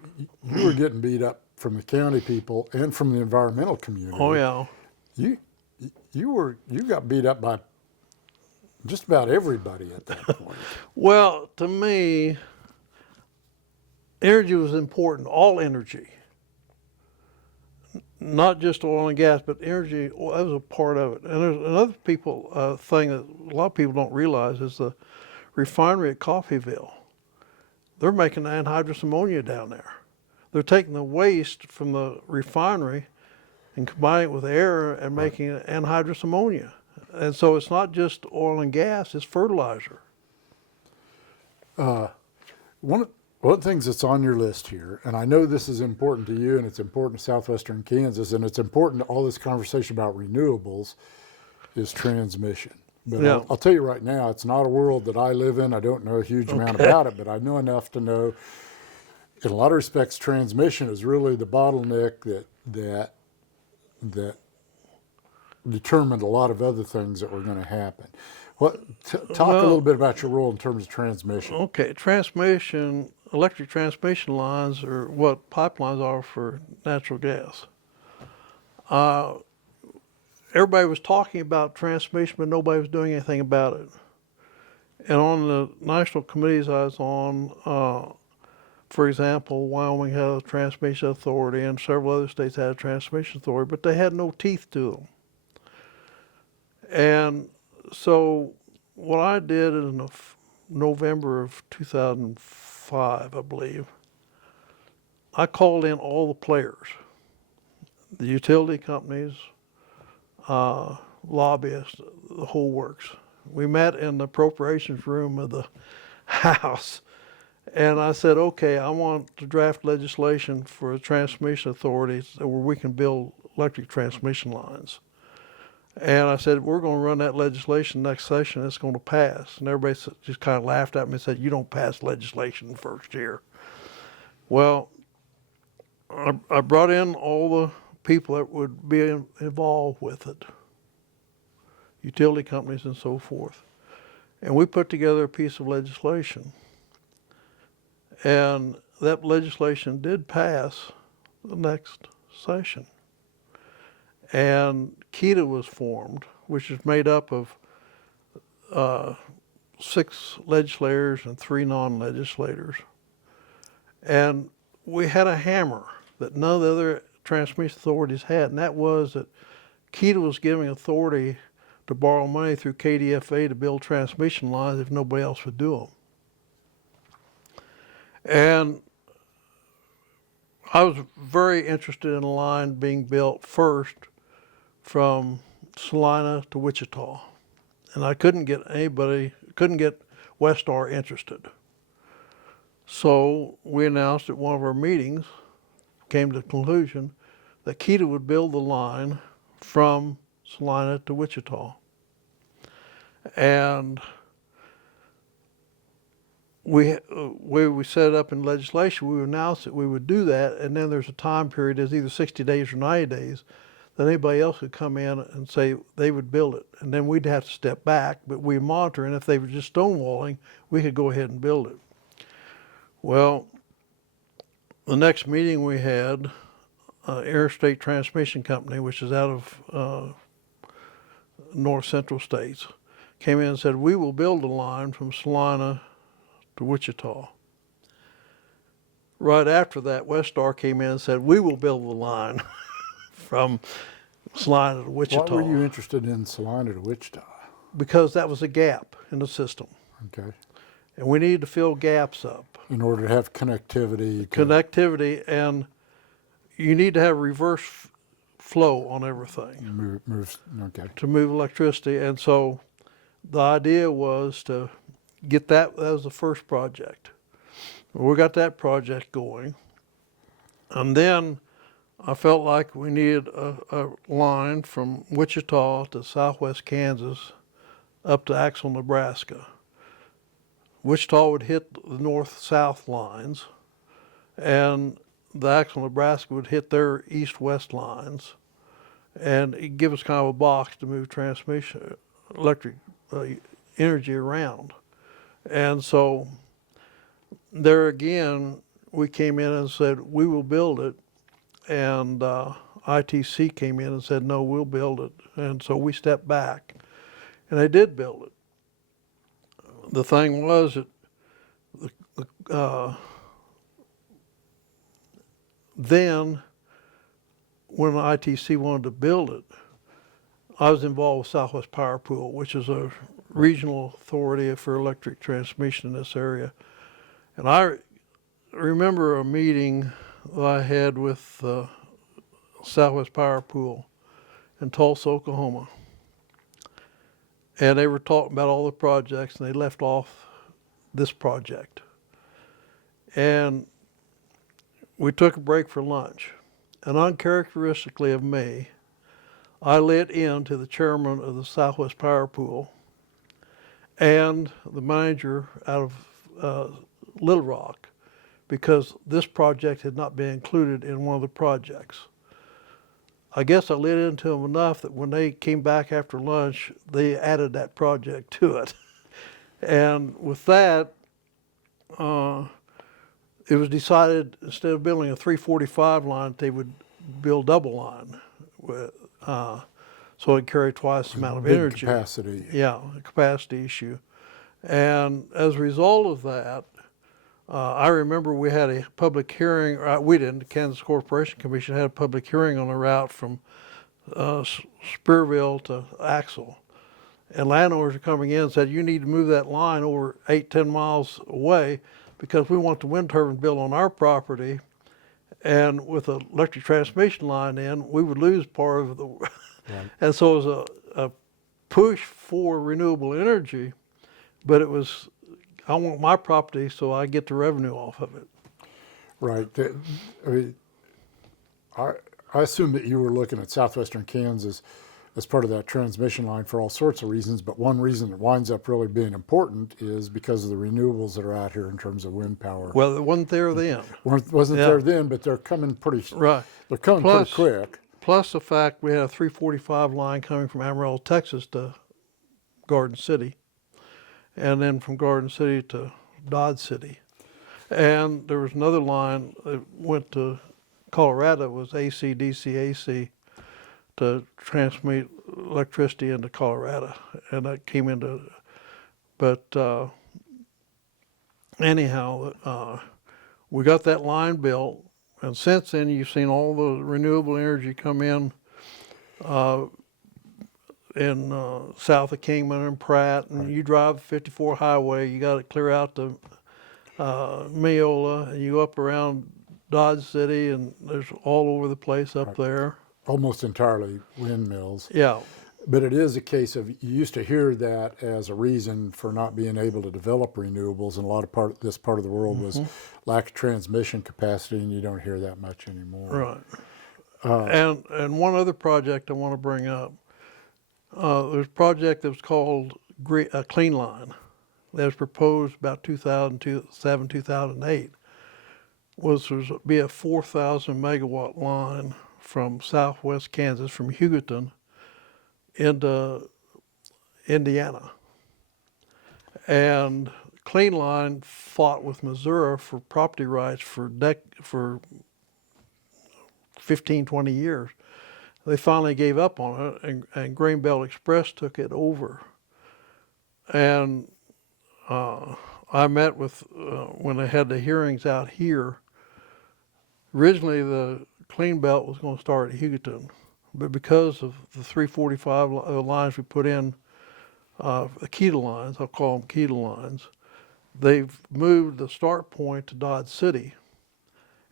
were getting beat up from the county people and from the environmental community. Oh, yeah. You got beat up by just about everybody at that point. Well, to me, energy was important, all energy. Not just oil and gas, but energy, that was a part of it. And there's another thing that a lot of people don't realize is the refinery at Coffeyville. They're making anhydrous ammonia down there. They're taking the waste from the refinery and combining it with air and making anhydrous ammonia. And so it's not just oil and gas, it's fertilizer. One of the things that's on your list here, and I know this is important to you and it's important to southwestern Kansas, and it's important to all this conversation about renewables, is transmission. But Yeah. I'll tell you right now, it's not a world that I live in. I don't know a huge amount about it, but I know enough to know, in a lot of respects, transmission is really the bottleneck that determined a lot of other things that were going to happen. Talk a little bit about your role in terms of transmission. Okay, electric transmission lines are what pipelines are for natural gas. Everybody was talking about transmission, but nobody was doing anything about it. And on the national committees I was on, for example, Wyoming had a transmission authority and several other states had a transmission authority, but they had no teeth to them. And so what I did in November of 2005, I believe, I called in all the players, the utility companies, lobbyists, the whole works. We met in the appropriations room of the House, and I said, okay, I want to draft legislation for a transmission authority where we can build electric transmission lines. And I said, we're going to run that legislation next session, it's going to pass. And everybody just kind of laughed at me and said, you don't pass legislation the first year. Well, I brought in all the people that would be involved with it, utility companies and so forth. And we put together a piece of legislation. And that legislation did pass the next session. And KETA was formed, which is made up of 6 legislators and 3 non-legislators. And we had a hammer that none of the other transmission authorities had, and that was that KETA was giving authority to borrow money through KDFA to build transmission lines if nobody else would do them. And I was very interested in a line being built first from Salina to Wichita. And I couldn't get Westar interested. So we announced at one of our meetings, came to the conclusion that KETA would build the line from Salina to Wichita. And we set it up in legislation, we announced that we would do that, and then there's a time period, it's either 60 days or 90 days, then anybody else could come in and say they would build it. And then we'd have to step back, but we monitor, and if they were just stonewalling, we could go ahead and build it. Well, the next meeting we had, Interstate Transmission Company, which is out of north central states, came in and said, we will build a line from Salina to Wichita. Right after that, Westar came in and said, we will build the line from Salina to Wichita. Why were you interested in Salina to Wichita? Because that was a gap in the system. Okay. And we needed to fill gaps up. In order to have connectivity. Connectivity, and you need to have reverse flow on everything. Okay. To move electricity. And so the idea was to get that was the first project. We got that project going. And then I felt like we needed a line from Wichita to southwest Kansas up to Axel, Nebraska. Wichita would hit the north-south lines, and the Axel, Nebraska would hit their east-west lines, and it'd give us kind of a box to move transmission, electric energy around. And so there again, we came in and said, we will build it, and ITC came in and said, no, we'll build it. And so we stepped back, and they did build it. The thing was that then when ITC wanted to build it, I was involved with Southwest Power Pool, which is a regional authority for electric transmission in this area. And I remember a meeting that I had with Southwest Power Pool in Tulsa, Oklahoma. And they were talking about all the projects, and they left off this project. And we took a break for lunch. And uncharacteristically of me, I lit into the chairman of the Southwest Power Pool and the manager out of Little Rock, because this project had not been included in one of the projects. I guess I lit into them enough that when they came back after lunch, they added that project to it. And with that, it was decided instead of building a 345 line, they would build double line, so it carried twice the amount of energy. Capacity. Yeah, a capacity issue. And as a result of that, I remember we had a public hearing, we didn't, the Kansas Corporation Commission had a public hearing on the route from Spearville to Axel. And landowners were coming in and said, you need to move that line over 8-10 miles away because we want the wind turbine built on our property. And with an electric transmission line in, we would lose part of the, right. And so it was a push for renewable energy, but it was, I want my property so I get the revenue off of it. Right. I mean, I assume that you were looking at southwestern Kansas as part of that transmission line for all sorts of reasons, but one reason it winds up really being important is because of the renewables that are out here in terms of wind power. Well, it wasn't there then. Wasn't there then, but they're coming pretty. Right. They're coming pretty quick. Plus the fact we had a 345 line coming from Amarillo, Texas to Garden City, and then from Garden City to Dodge City. And there was another line that went to Colorado, was AC, DC, AC, to transmit electricity into Colorado. And that came into, but anyhow, we got that line built. And since then, you've seen all the renewable energy come in south of Kingman and Pratt, and you drive 54 highway, you got to clear out to Mineola, and you go up around Dodge City, and there's all over the place up there. Almost entirely windmills. Yeah. But it is a case of, you used to hear that as a reason for not being able to develop renewables, and a lot of this part of the world was lack of transmission capacity, and you don't hear that much anymore. Right. And one other project I want to bring up, there's a project that was called Clean Line that was proposed about 2007, 2008, was be a 4,000 megawatt line from southwest Kansas, from Hugoton, into Indiana. And Clean Line fought with Missouri for property rights for 15, 20 years. They finally gave up on it, and Greenbelt Express took it over. And I met with, when they had the hearings out here, originally the Clean Belt was going to start at Hugoton, but because of the 345 lines we put in, the Keto lines, I'll call them Keto lines, they've moved the start point to Dodge City,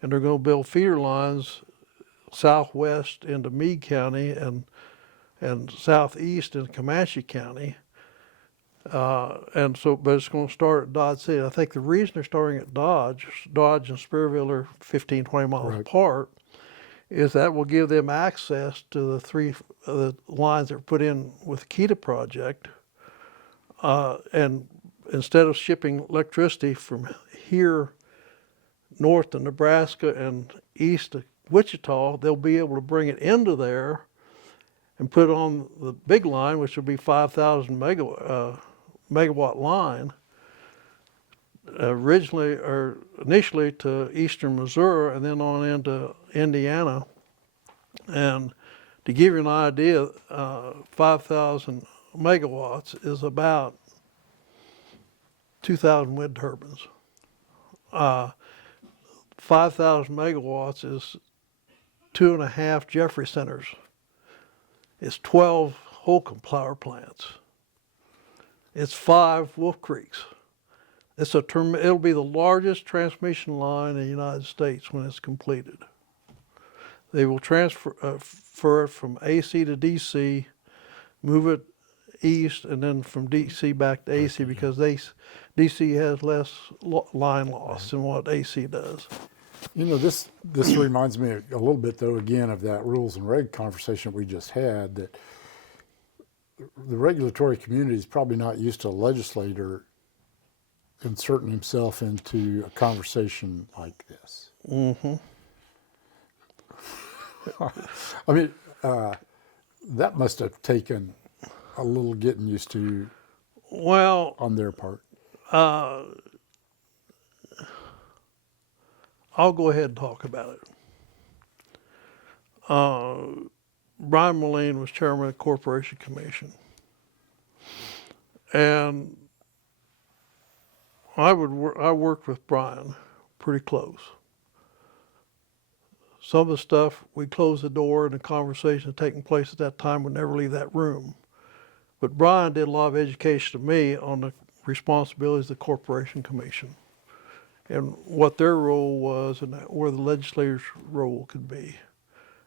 and they're going to build feeder lines southwest into Meade County and southeast into Comanche County. And so, but it's going to start at Dodge City. I think the reason they're starting at Dodge and Spearville are 15, 20 miles apart, is that will give them access to the lines that were put in with the KETA project. And instead of shipping electricity from here north to Nebraska and east to Wichita, they'll be able to bring it into there and put on the big line, which will be 5,000 megawatt line, initially to eastern Missouri and then on into Indiana. And to give you an idea, 5,000 megawatts is about 2,000 wind turbines. 5,000 megawatts is 2.5 Jeffrey Centers. It's 12 Holcomb power plants. It's 5 Wolf Creeks. It'll be the largest transmission line in the United States when it's completed. They will transfer it from AC to DC, move it east, and then from DC back to AC, because DC has less line loss than what AC does. You know, this reminds me a little bit, though, again, of that rules and reg conversation we just had, that the regulatory community is probably not used to a legislator inserting himself into a conversation like this. Mm-hmm. I mean, that must have taken a little getting used to, well, on their part. I'll go ahead and talk about it. Brian Moline was chairman of the Corporation Commission. And I worked with Brian pretty close. Some of the stuff, we closed the door and the conversation taking place at that time would never leave that room. But Brian did a lot of education to me on the responsibilities of the Corporation Commission and what their role was and where the legislator's role could be.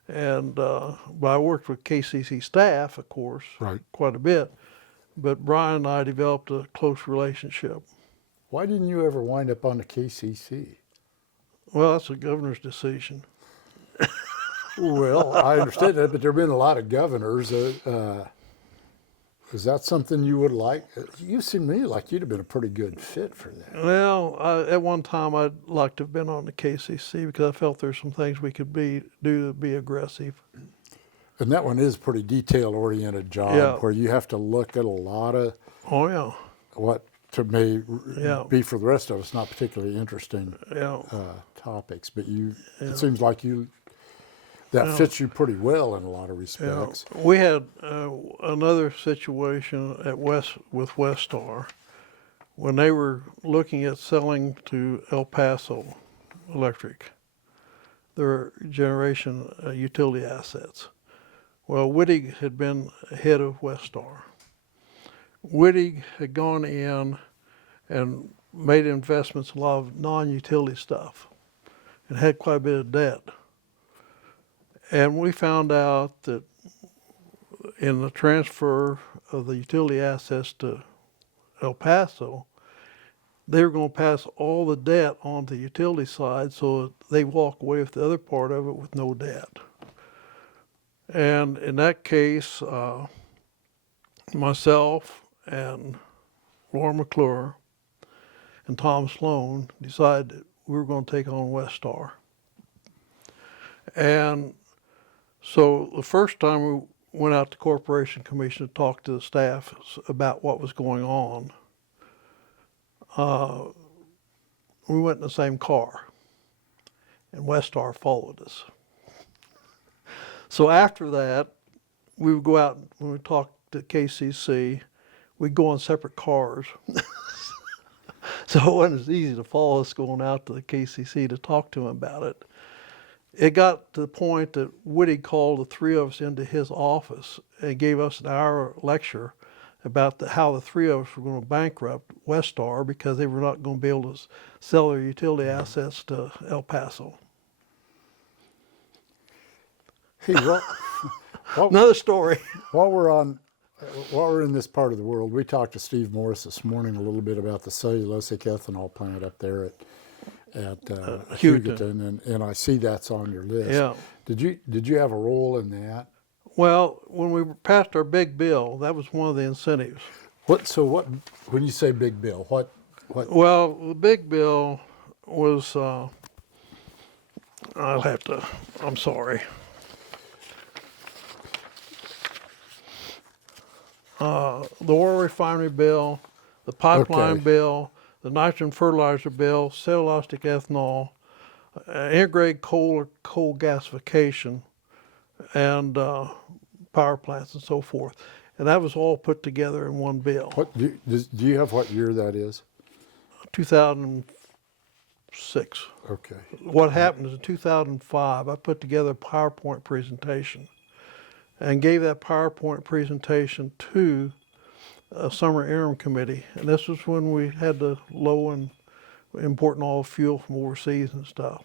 And but I worked with KCC staff, of course, quite a bit. But Brian and I developed a close relationship. Why didn't you ever wind up on the KCC? Well, that's a governor's decision. Well, I understand that, but there have been a lot of governors. Is that something you would like? You seem to me like you'd have been a pretty good fit for that. Well, at one time I'd like to have been on the KCC because I felt there's some things we could do to be aggressive. And that one is a pretty detail-oriented job where you have to look at a lot of what to me be for the rest of us not particularly interesting topics. But it seems like that fits you pretty well in a lot of respects. We had another situation with Westar when they were looking at selling to El Paso Electric their generation utility assets. Well, Wittig had been head of Westar. Wittig had gone in and made investments in a lot of non-utility stuff and had quite a bit of debt. And we found out that in the transfer of the utility assets to El Paso, they were going to pass all the debt on the utility side so they walk away with the other part of it with no debt. And in that case, myself and Laura McClure and Tom Sloan decided that we were going to take on Westar. And So the first time we went out to Corporation Commission to talk to the staff about what was going on, we went in the same car, and Westar followed us. So after that, we would go out, when we talked to KCC, we'd go on separate cars. So it wasn't as easy to follow us going out to the KCC to talk to him about it. It got to the point that Woody called the three of us into his office and gave us an hour lecture about how the three of us were going to bankrupt Westar because they were not going to be able to sell their utility assets to El Paso. Hey, Another story. while we're in this part of the world, we talked to Steve Morris this morning a little bit about the cellulosic ethanol plant up there at Hugoton, and I see that's on your list. Yeah. Did you have a role in that? Well, when we passed our big bill, that was one of the incentives. When you say big bill, what? Well, the big bill was, I'm sorry. The oil refinery bill, the pipeline Okay. bill, the nitrogen fertilizer bill, cellulosic ethanol, integrated coal gasification, and power plants and so forth. And that was all put together in one bill. Do you have what year that is? 2006. Okay. What happened is in 2005, I put together a PowerPoint presentation and gave that PowerPoint presentation to a summer interim committee. And this was when we had the low and importing all fuel from overseas and stuff.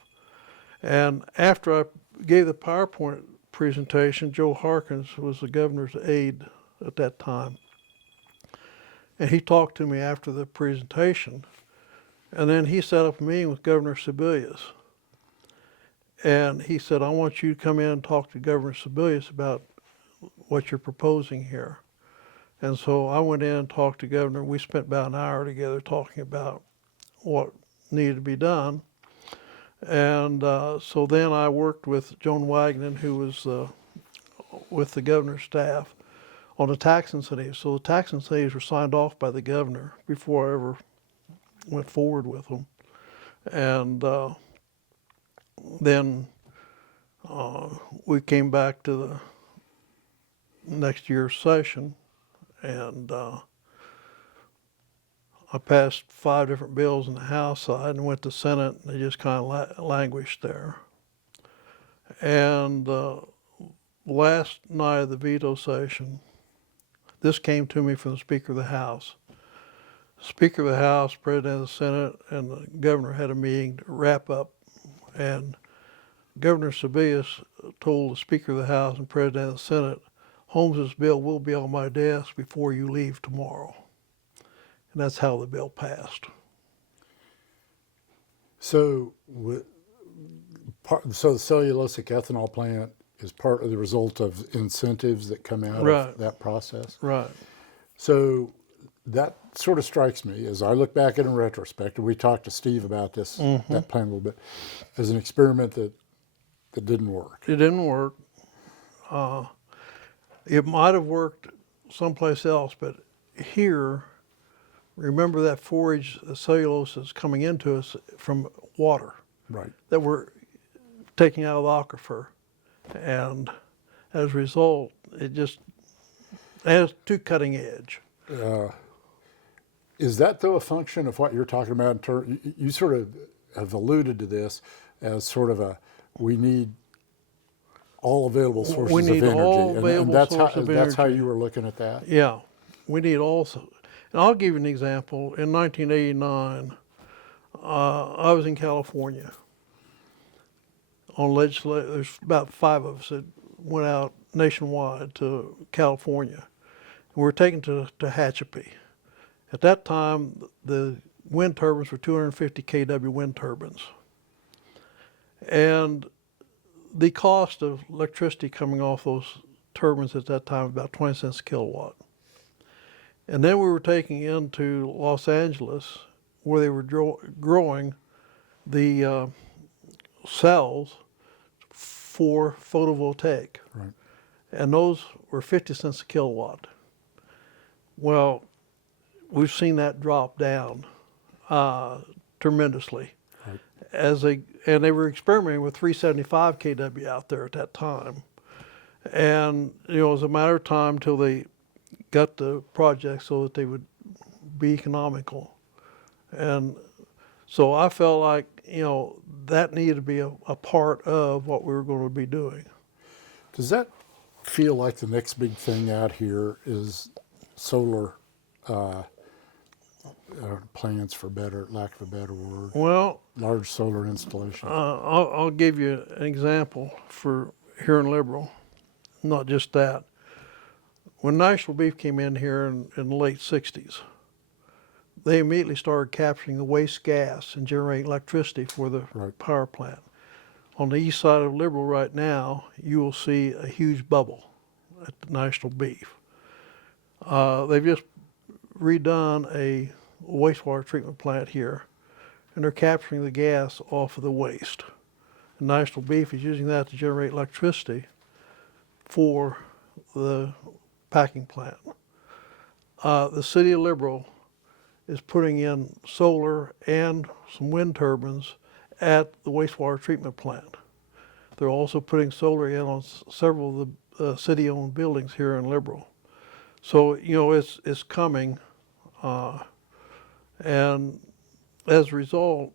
And after I gave the PowerPoint presentation, Joe Harkins was the governor's aide at that time. And he talked to me after the presentation. And then he set up a meeting with Governor Sebelius. And he said, I want you to come in and talk to Governor Sebelius about what you're proposing here. And so I went in and talked to Governor. We spent about an hour together talking about what needed to be done. And so then I worked with Joan Wagner, who was with the governor's staff, on the tax incentives. So the tax incentives were signed off by the governor before I ever went forward with them. And then we came back to the next year's session, and I passed 5 different bills in the House side and went to Senate, and they just kind of languished there. And last night of the veto session, this came to me from the Speaker of the House. Speaker of the House, President of the Senate, and the governor had a meeting to wrap up, and Governor Sebelius told the Speaker of the House and President of the Senate, Holmes's bill will be on my desk before you leave tomorrow. And that's how the bill passed. So the cellulosic ethanol plant is part of the result of incentives that come out of that process? Right. So that sort of strikes me, as I look back in retrospect, and we talked to Steve about this, that plan a little bit, as an experiment that didn't work. It didn't work. It might have worked someplace else, but here, remember that forage, the cellulose is coming into us from water. Right. That we're taking out of the aquifer. And as a result, it has too cutting edge. Is that, though, a function of what you're talking about? You sort of have alluded to this as sort of we need all available sources of energy. All available sources of energy. That's how you were looking at that? Yeah, we need also. And I'll give you an example. In 1989, I was in California on legislature. There's about 5 of us that went out nationwide to California. We were taken to Tehachapi. At that time, the wind turbines were 250 kW wind turbines. And the cost of electricity coming off those turbines at that time was about 20 cents a kilowatt. And then we were taking into Los Angeles, where they were growing the cells for photovoltaic. Right. And those were 50 cents a kilowatt. Well, we've seen that drop down tremendously. Right. And they were experimenting with 375 kW out there at that time. And, you know, it was a matter of time till they got the project so that they would be economical. And so I felt like, you know, that needed to be a part of what we were going to be doing. Does that feel like the next big thing out here is solar plants, for lack of a better word? Well, Large solar installation. I'll give you an example for here in Liberal, not just that. When National Beef came in here in the late 60s, they immediately started capturing the waste gas and generating electricity for the Right. power plant. On the east side of Liberal right now, you will see a huge bubble at the National Beef. They've just redone a wastewater treatment plant here, and they're capturing the gas off of the waste. And National Beef is using that to generate electricity for the packing plant. The city of Liberal is putting in solar and some wind turbines at the wastewater treatment plant. They're also putting solar in on several of the city-owned buildings here in Liberal. So, you know, it's coming, and as a result,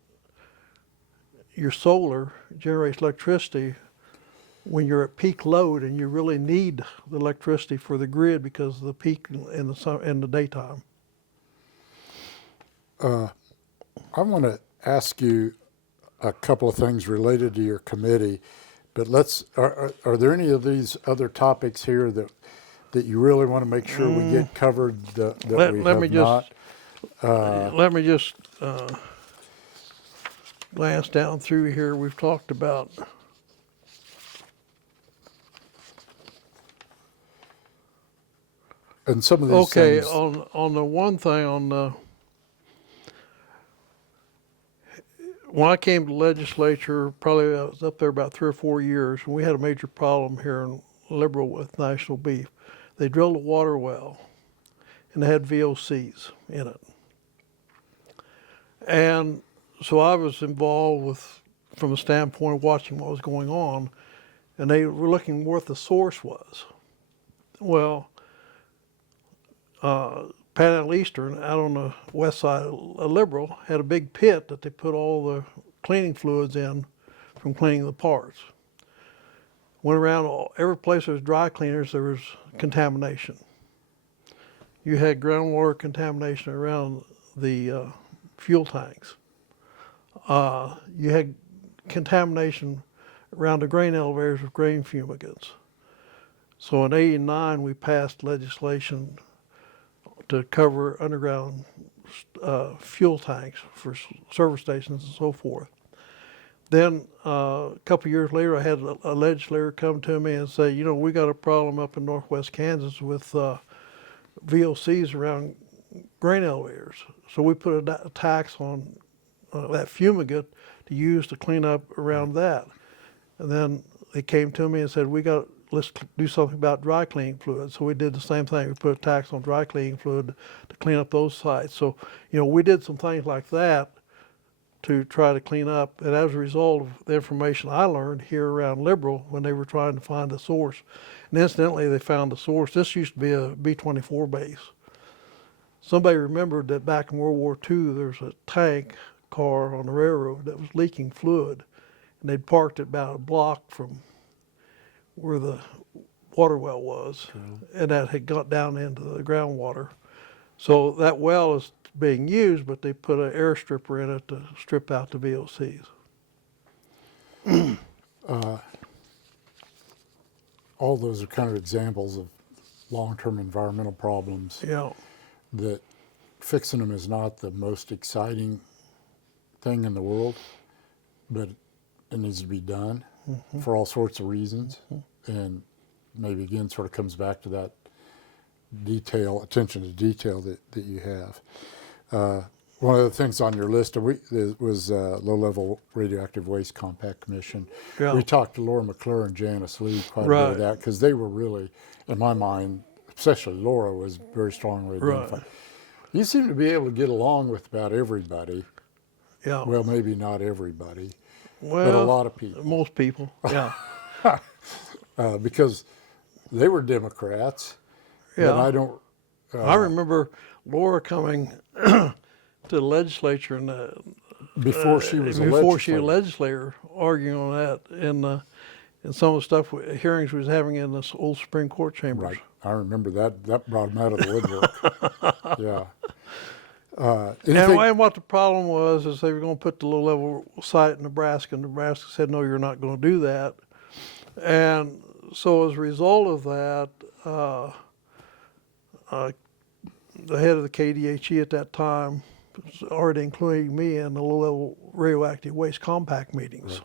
your solar generates electricity when you're at peak load, and you really need the electricity for the grid because of the peak in the daytime. I want to ask you a couple of things related to your committee, but are there any of these other topics here that you really want to make sure we get covered that we have not? Let me just glance down through here. We've talked about And some of these things. on the one thing on the when I came to the legislature, probably I was up there about 3 or 4 years, and we had a major problem here in Liberal with National Beef. They drilled a water well, and they had VOCs in it. And so I was involved from the standpoint of watching what was going on, and they were looking what the source was. Well, Panhandle Eastern, out on the west side of Liberal, had a big pit that they put all the cleaning fluids in from cleaning the parts. Went around every place there was dry cleaners, there was contamination. You had groundwater contamination around the fuel tanks. You had contamination around the grain elevators with grain fumigants. So in '89, we passed legislation to cover underground fuel tanks for service stations and so forth. Then a couple of years later, I had a legislator come to me and say, you know, we got a problem up in northwest Kansas with VOCs around grain elevators. So we put a tax on that fumigant to use to clean up around that. And then they came to me and said, let's do something about dry cleaning fluid. So we did the same thing. We put a tax on dry cleaning fluid to clean up those sites. So, you know, we did some things like that to try to clean up. And as a result of the information I learned here around Liberal when they were trying to find the source, and incidentally, they found the source. This used to be a B-24 base. Somebody remembered that back in World War II, there was a tank car on the railroad that was leaking fluid, and they'd parked it about a block from where the water well was, and that had got down into the groundwater. So that well is being used, but they put an air stripper in it to strip out the VOCs. All those are kind of examples of long-term environmental problems. Yeah. That fixing them is not the most exciting thing in the world, but it needs to be done for all sorts of reasons. And maybe again sort of comes back to that attention to detail that you have. One of the things on your list was Low-Level Radioactive Waste Compact Commission. Yeah. We talked to Laura McClure and Janice Lee quite a bit Right. of that because they were really, in my mind, especially Laura was very strongly identified. Right. You seem to be able to get along with about everybody. Yeah. Well, maybe not everybody, Well, but a lot of people. Most people. Yeah. Because they were Democrats. Yeah. But I don't. I remember Laura coming to the legislature and Before she was a before she was a legislator. legislator, arguing on that in some of the stuff hearings we was having in this old Supreme Court chambers. Right. I remember that. That brought them out of the woodwork. Yeah. And what the problem was is they were going to put the low-level site in Nebraska, and Nebraska said, no, you're not going to do that. And so as a result of that, the head of the KDHE at that time was already including me in the low-level radioactive waste compact meetings,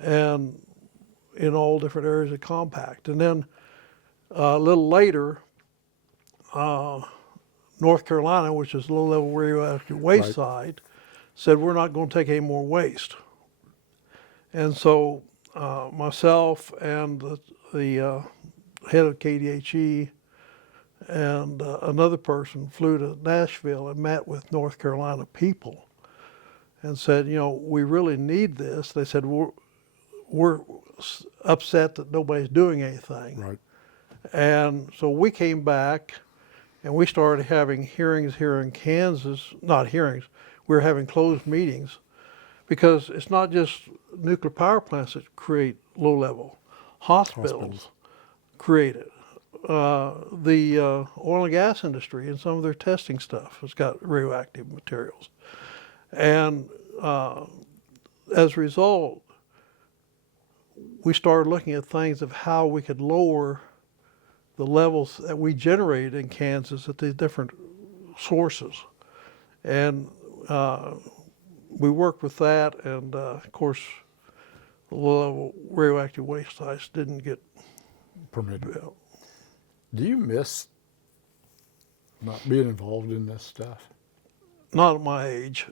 and in all different areas of compact. And then a little later, North Carolina, which is a low-level radioactive waste site, said we're not going to take any more waste. And so myself and the head of KDHE and another person flew to Nashville and met with North Carolina people and said, you know, we really need this. They said, we're upset that nobody's doing anything. Right. And so we came back and we started having hearings here in Kansas, not hearings, we were having closed meetings, because it's not just nuclear power plants that create low level. Hospitals create it. The oil and gas industry and some of their testing stuff has got radioactive materials. And as a result, we started looking at things of how we could lower the levels that we generate in Kansas at these different sources. And we worked with that, and of course, the low-level radioactive waste sites didn't get Permitted. built. Do you miss not being involved in this stuff? Not at my age.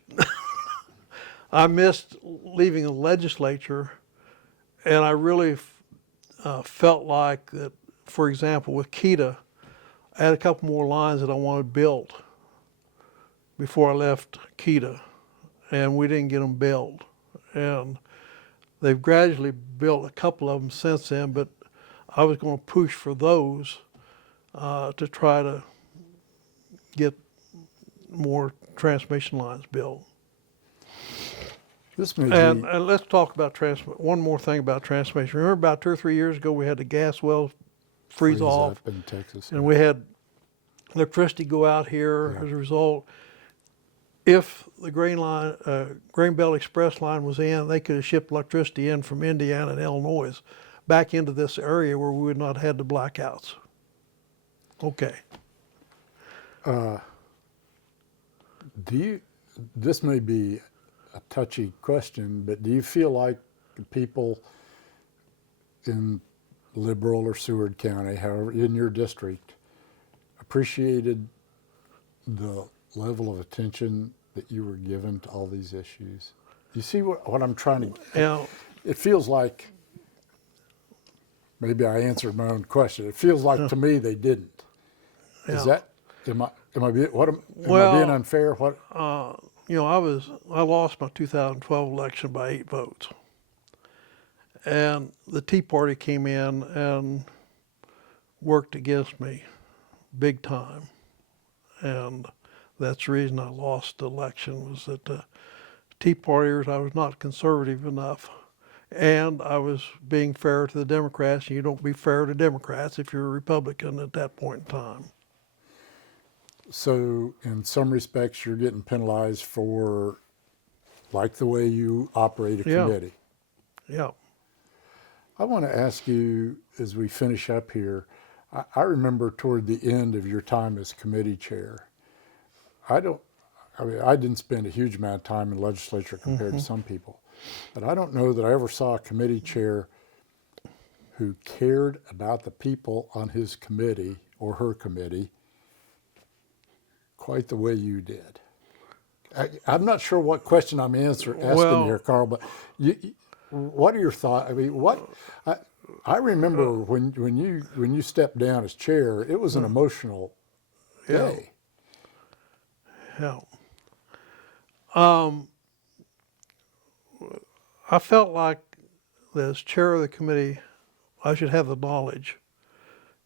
I missed leaving the legislature, and I really felt like that, for example, with KETA, I had a couple more lines that I wanted built before I left KETA, and we didn't get them built. And they've gradually built a couple of them since then, but I was going to push for those to try to get more transmission lines built. This may And be, let's talk about one more thing about transmission. Remember about 2 or 3 years ago we had the gas wells freeze off, up in Texas. and we had electricity go out here as a result. If the Grain Belt Express line was in, they could have shipped electricity in from Indiana and Illinois back into this area where we would not have had the blackouts. Okay. This may be a touchy question, but do you feel like the people in Liberal or Seward County, however, in your district, appreciated the level of attention that you were given to all these issues? You see what I'm trying to, Yeah. it feels like, maybe I answered my own question. It feels like to me they didn't. Is Yeah. that, am I being Well, unfair? What? You know, I lost my 2012 election by 8 votes. And the Tea Party came in and worked against me big time. And that's the reason I lost the election, was that the Tea Partiers, I was not conservative enough. And I was being fair to the Democrats, and you don't be fair to Democrats if you're a Republican at that point in time. So in some respects, you're getting penalized for, like, the way you operate a Yeah. committee. Yeah. I want to ask you, as we finish up here, I remember toward the end of your time as committee chair, I didn't spend a huge amount of time in legislature compared to some people, but I don't know that I ever saw a committee chair who cared about the people on his committee or her committee quite the way you did. I'm not sure what question I'm asking Well, here, Carl, but what are your thoughts? I mean, I remember when you stepped down as chair, it was an emotional yeah, day. yeah. I felt like as chair of the committee, I should have the knowledge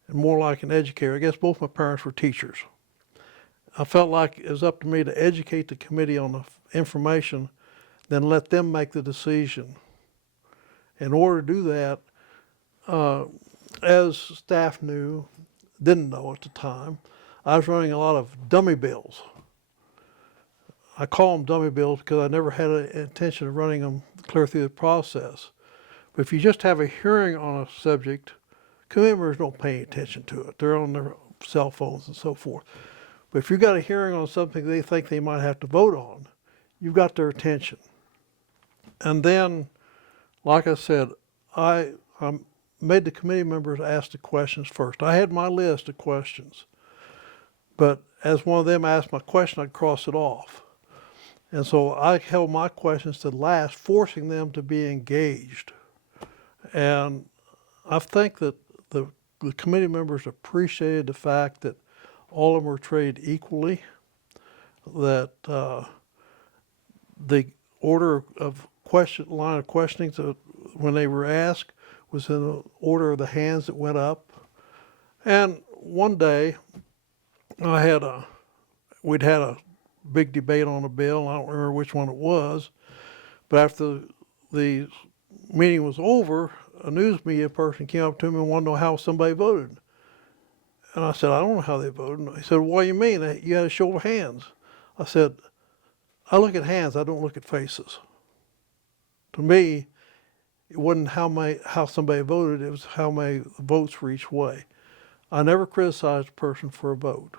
and more like an educator. I guess both my parents were teachers. I felt like it was up to me to educate the committee on the information, then let them make the decision. In order to do that, as staff didn't know at the time, I was running a lot of dummy bills. I call them dummy bills because I never had an intention of running them clear through the process. But if you just have a hearing on a subject, committee members don't pay attention to it. They're on their cell phones and so forth. But if you've got a hearing on something they think they might have to vote on, you've got their attention. And then, like I said, I made the committee members ask the questions first. I had my list of questions, but as one of them asked my question, I'd cross it off. And so I held my questions to last, forcing them to be engaged. And I think that the committee members appreciated the fact that all of them were treated equally, that the order of line of questioning when they were asked was in the order of the hands that went up. And one day, we'd had a big debate on a bill. I don't remember which one it was, but after the meeting was over, a news media person came up to me and wanted to know how somebody voted. And I said, I don't know how they voted. He said, what do you mean? You had a show of hands. I said, I look at hands, I don't look at faces. To me, it wasn't how somebody voted, it was how many votes were each way. I never criticized a person for a vote.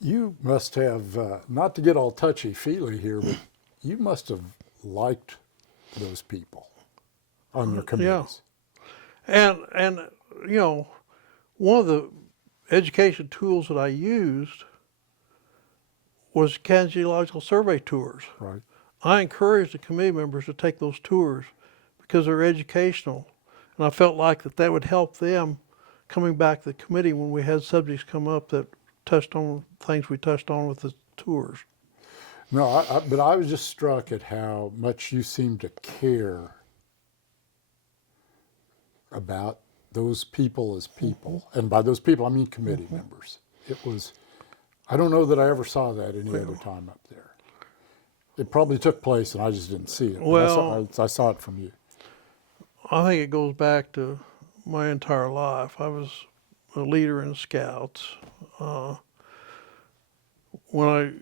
You must have, not to get all touchy-feely here, but you must have liked those people on your committees. Yeah. And you know, one of the education tools that I used was Kansas Geological Survey tours. Right. I encouraged the committee members to take those tours because they're educational. And I felt like that would help them coming back to the committee when we had subjects come up that touched on things we touched on with the tours. No, but I was just struck at how much you seem to care about those people as people. And by those people, I mean committee members. It was, I don't know that I ever saw that any other time up there. It probably took place and I just didn't see it. Well, I saw it from you. I think it goes back to my entire life. I was a leader in Scouts. When I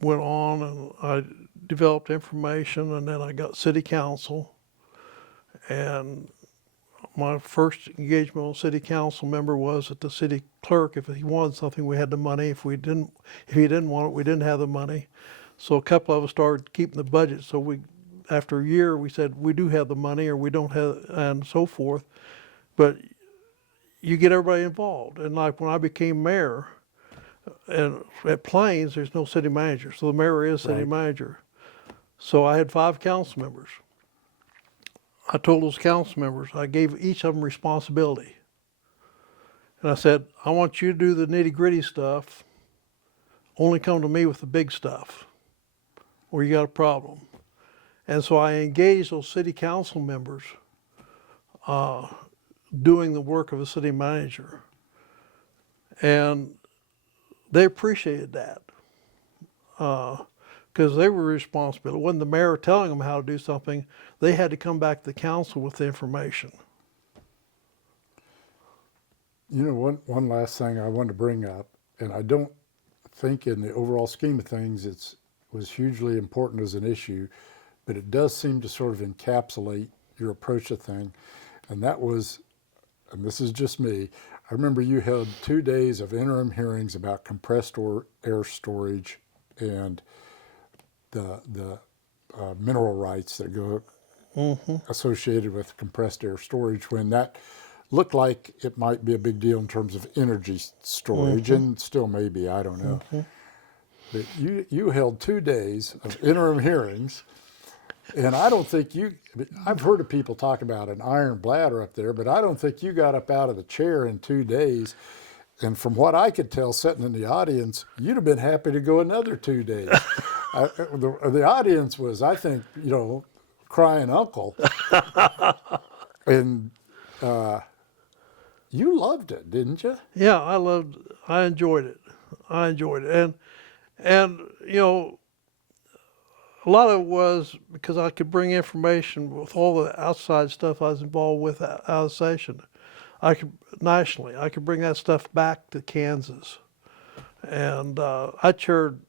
went on and I developed information, and then I got city council. And my first engagement on city council member was that the city clerk, if he wanted something, we had the money. If he didn't want it, we didn't have the money. So a couple of us started keeping the budget. So after a year, we said we do have the money, or we don't have, and so forth. But you get everybody involved. And like when I became mayor, and at Plains, there's no city manager, so the mayor is city manager. So I had 5 council members. I told those council members, I gave each of them responsibility. And I said, I want you to do the nitty-gritty stuff. Only come to me with the big stuff, or you got a problem. And so I engaged those city council members doing the work of a city manager. And they appreciated that because they were responsible. It wasn't the mayor telling them how to do something. They had to come back to the council with the information. You know, one last thing I wanted to bring up, and I don't think in the overall scheme of things it was hugely important as an issue, but it does seem to sort of encapsulate your approach to thing, and that was, and this is just me, I remember you held 2 days of interim hearings about compressed air storage and the mineral rights that go associated with compressed air storage when that looked like it might be a big deal in terms of energy storage, and still maybe, I don't know. But you held 2 days of interim hearings, and I don't think I've heard of people talk about an iron bladder up there, but I don't think you got up out of the chair in 2 days. And from what I could tell, sitting in the audience, you'd have been happy to go another 2 days. The audience was, I think, crying uncle. And you loved it, didn't you? Yeah, I enjoyed it. And a lot of it was because I could bring information with all the outside stuff I was involved with out of session. I could bring that stuff back to Kansas. And I chaired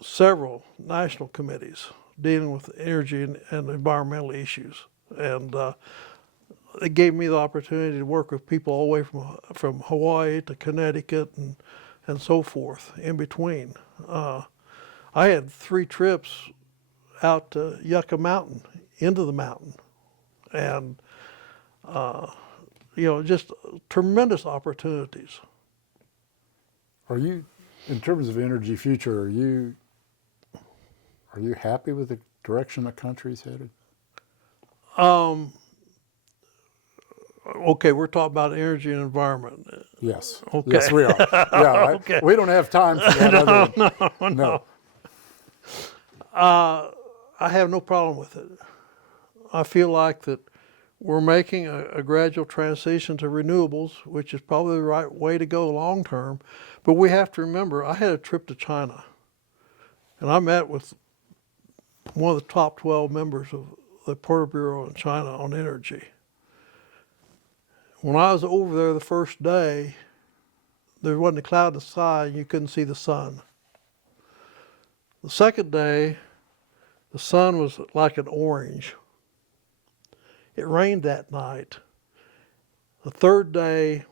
several national committees dealing with energy and environmental issues. And it gave me the opportunity to work with people all the way from Hawaii to Connecticut and so forth in between. I had 3 trips out to Yucca Mountain, into the mountain. And, just tremendous opportunities. Are you, in terms of energy future, are you happy with the direction the country's headed? Okay, we're talking about energy and environment. Yes. Okay. Yes, we are. Yeah, Okay. we don't have time for that. No. I have no problem with it. I feel like that we're making a gradual transition to renewables, which is probably the right way to go long term. But we have to remember, I had a trip to China, and I met with one of the top 12 members of the Politburo in China on energy. When I was over there the first day, there wasn't a cloud in the sky and you couldn't see the sun. The second day, the sun was like an orange. It rained that night. The third day,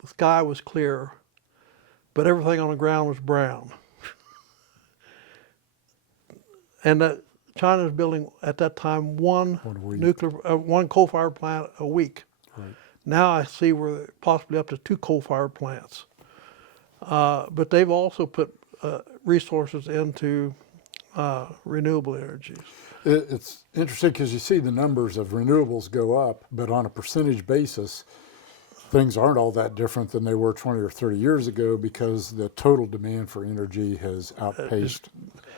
the sky was clear, but everything on the ground was brown. And China was building at that time one coal-fired plant a week. Right. Now I see we're possibly up to 2 coal-fired plants. But they've also put resources into renewable energies. It's interesting because you see the numbers of renewables go up, but on a percentage basis, things aren't all that different than they were 20 or 30 years ago because the total demand for energy has outpaced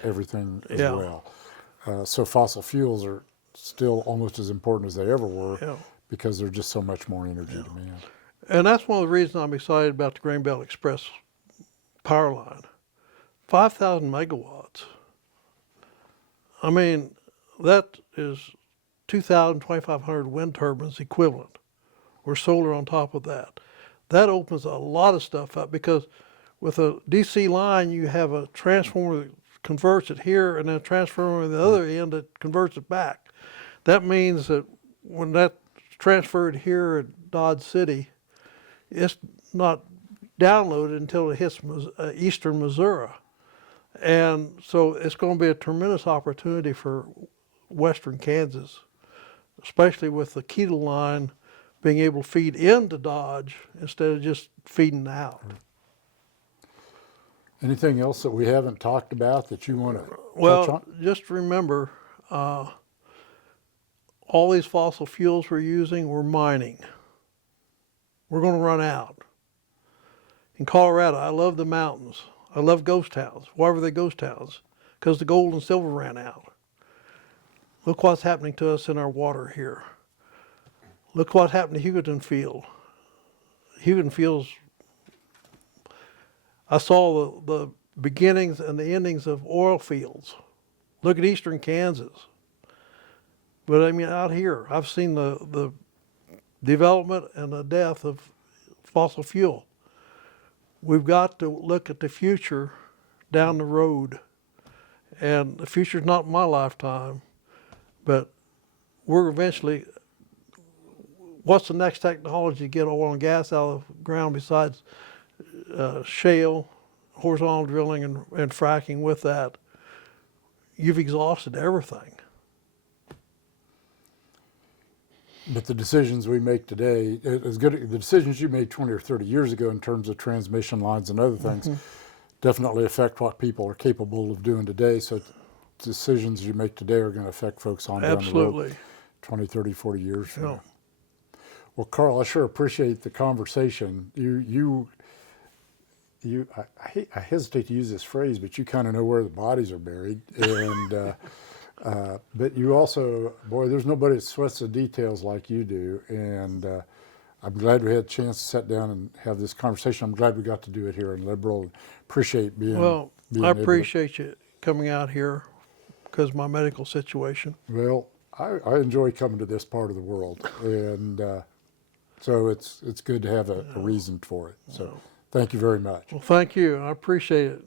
everything as well. So fossil fuels are still almost as important as they ever were because there's just so much more energy demand. And that's one of the reasons I'm excited about the Grain Belt Express power line. 5,000 megawatts. I mean, that is 2,000, 2,500 wind turbines equivalent, or solar on top of that. That opens a lot of stuff up because with a DC line, you have a transformer that converts it here and then a transformer at the other end that converts it back. That means that when that's transferred here at Dodge City, it's not downloaded until it hits eastern Missouri. And so it's going to be a tremendous opportunity for western Kansas, especially with the Keto line being able to feed into Dodge instead of just feeding out. Anything else that we haven't talked about that you want to touch on? Well, just remember, all these fossil fuels we're using, we're mining. We're going to run out. In Colorado, I love the mountains. I love ghost towns. Why were they ghost towns? Because the gold and silver ran out. Look what's happening to us in our water here. Look what happened to Hugoton Field. Hugoton Field's, I saw the beginnings and the endings of oil fields. Look at eastern Kansas. But I mean, out here, I've seen the development and the death of fossil fuel. We've got to look at the future down the road. And the future's not in my lifetime, but we're eventually, what's the next technology to get oil and gas out of the ground besides shale, horizontal drilling, and fracking with that? You've exhausted everything. But the decisions we make today, as good the decisions you made 20 or 30 years ago in terms of transmission lines and other things, definitely affect what people are capable of doing today. So decisions you make today are going to affect folks on down the road Absolutely. 20, 30, 40 years from Yeah. now. Well, Carl, I sure appreciate the conversation. I hesitate to use this phrase, but you kind of know where the bodies are buried. And but you also, boy, there's nobody that sweats the details like you do. And I'm glad we had a chance to sit down and have this conversation. I'm glad we got to do it here in Liberal. Appreciate being Well, being I able to- appreciate you coming out here because of my medical situation. Well, I enjoy coming to this part of the world, and so it's good to have a reason for it. So thank you very much. Well, thank you. I appreciate it.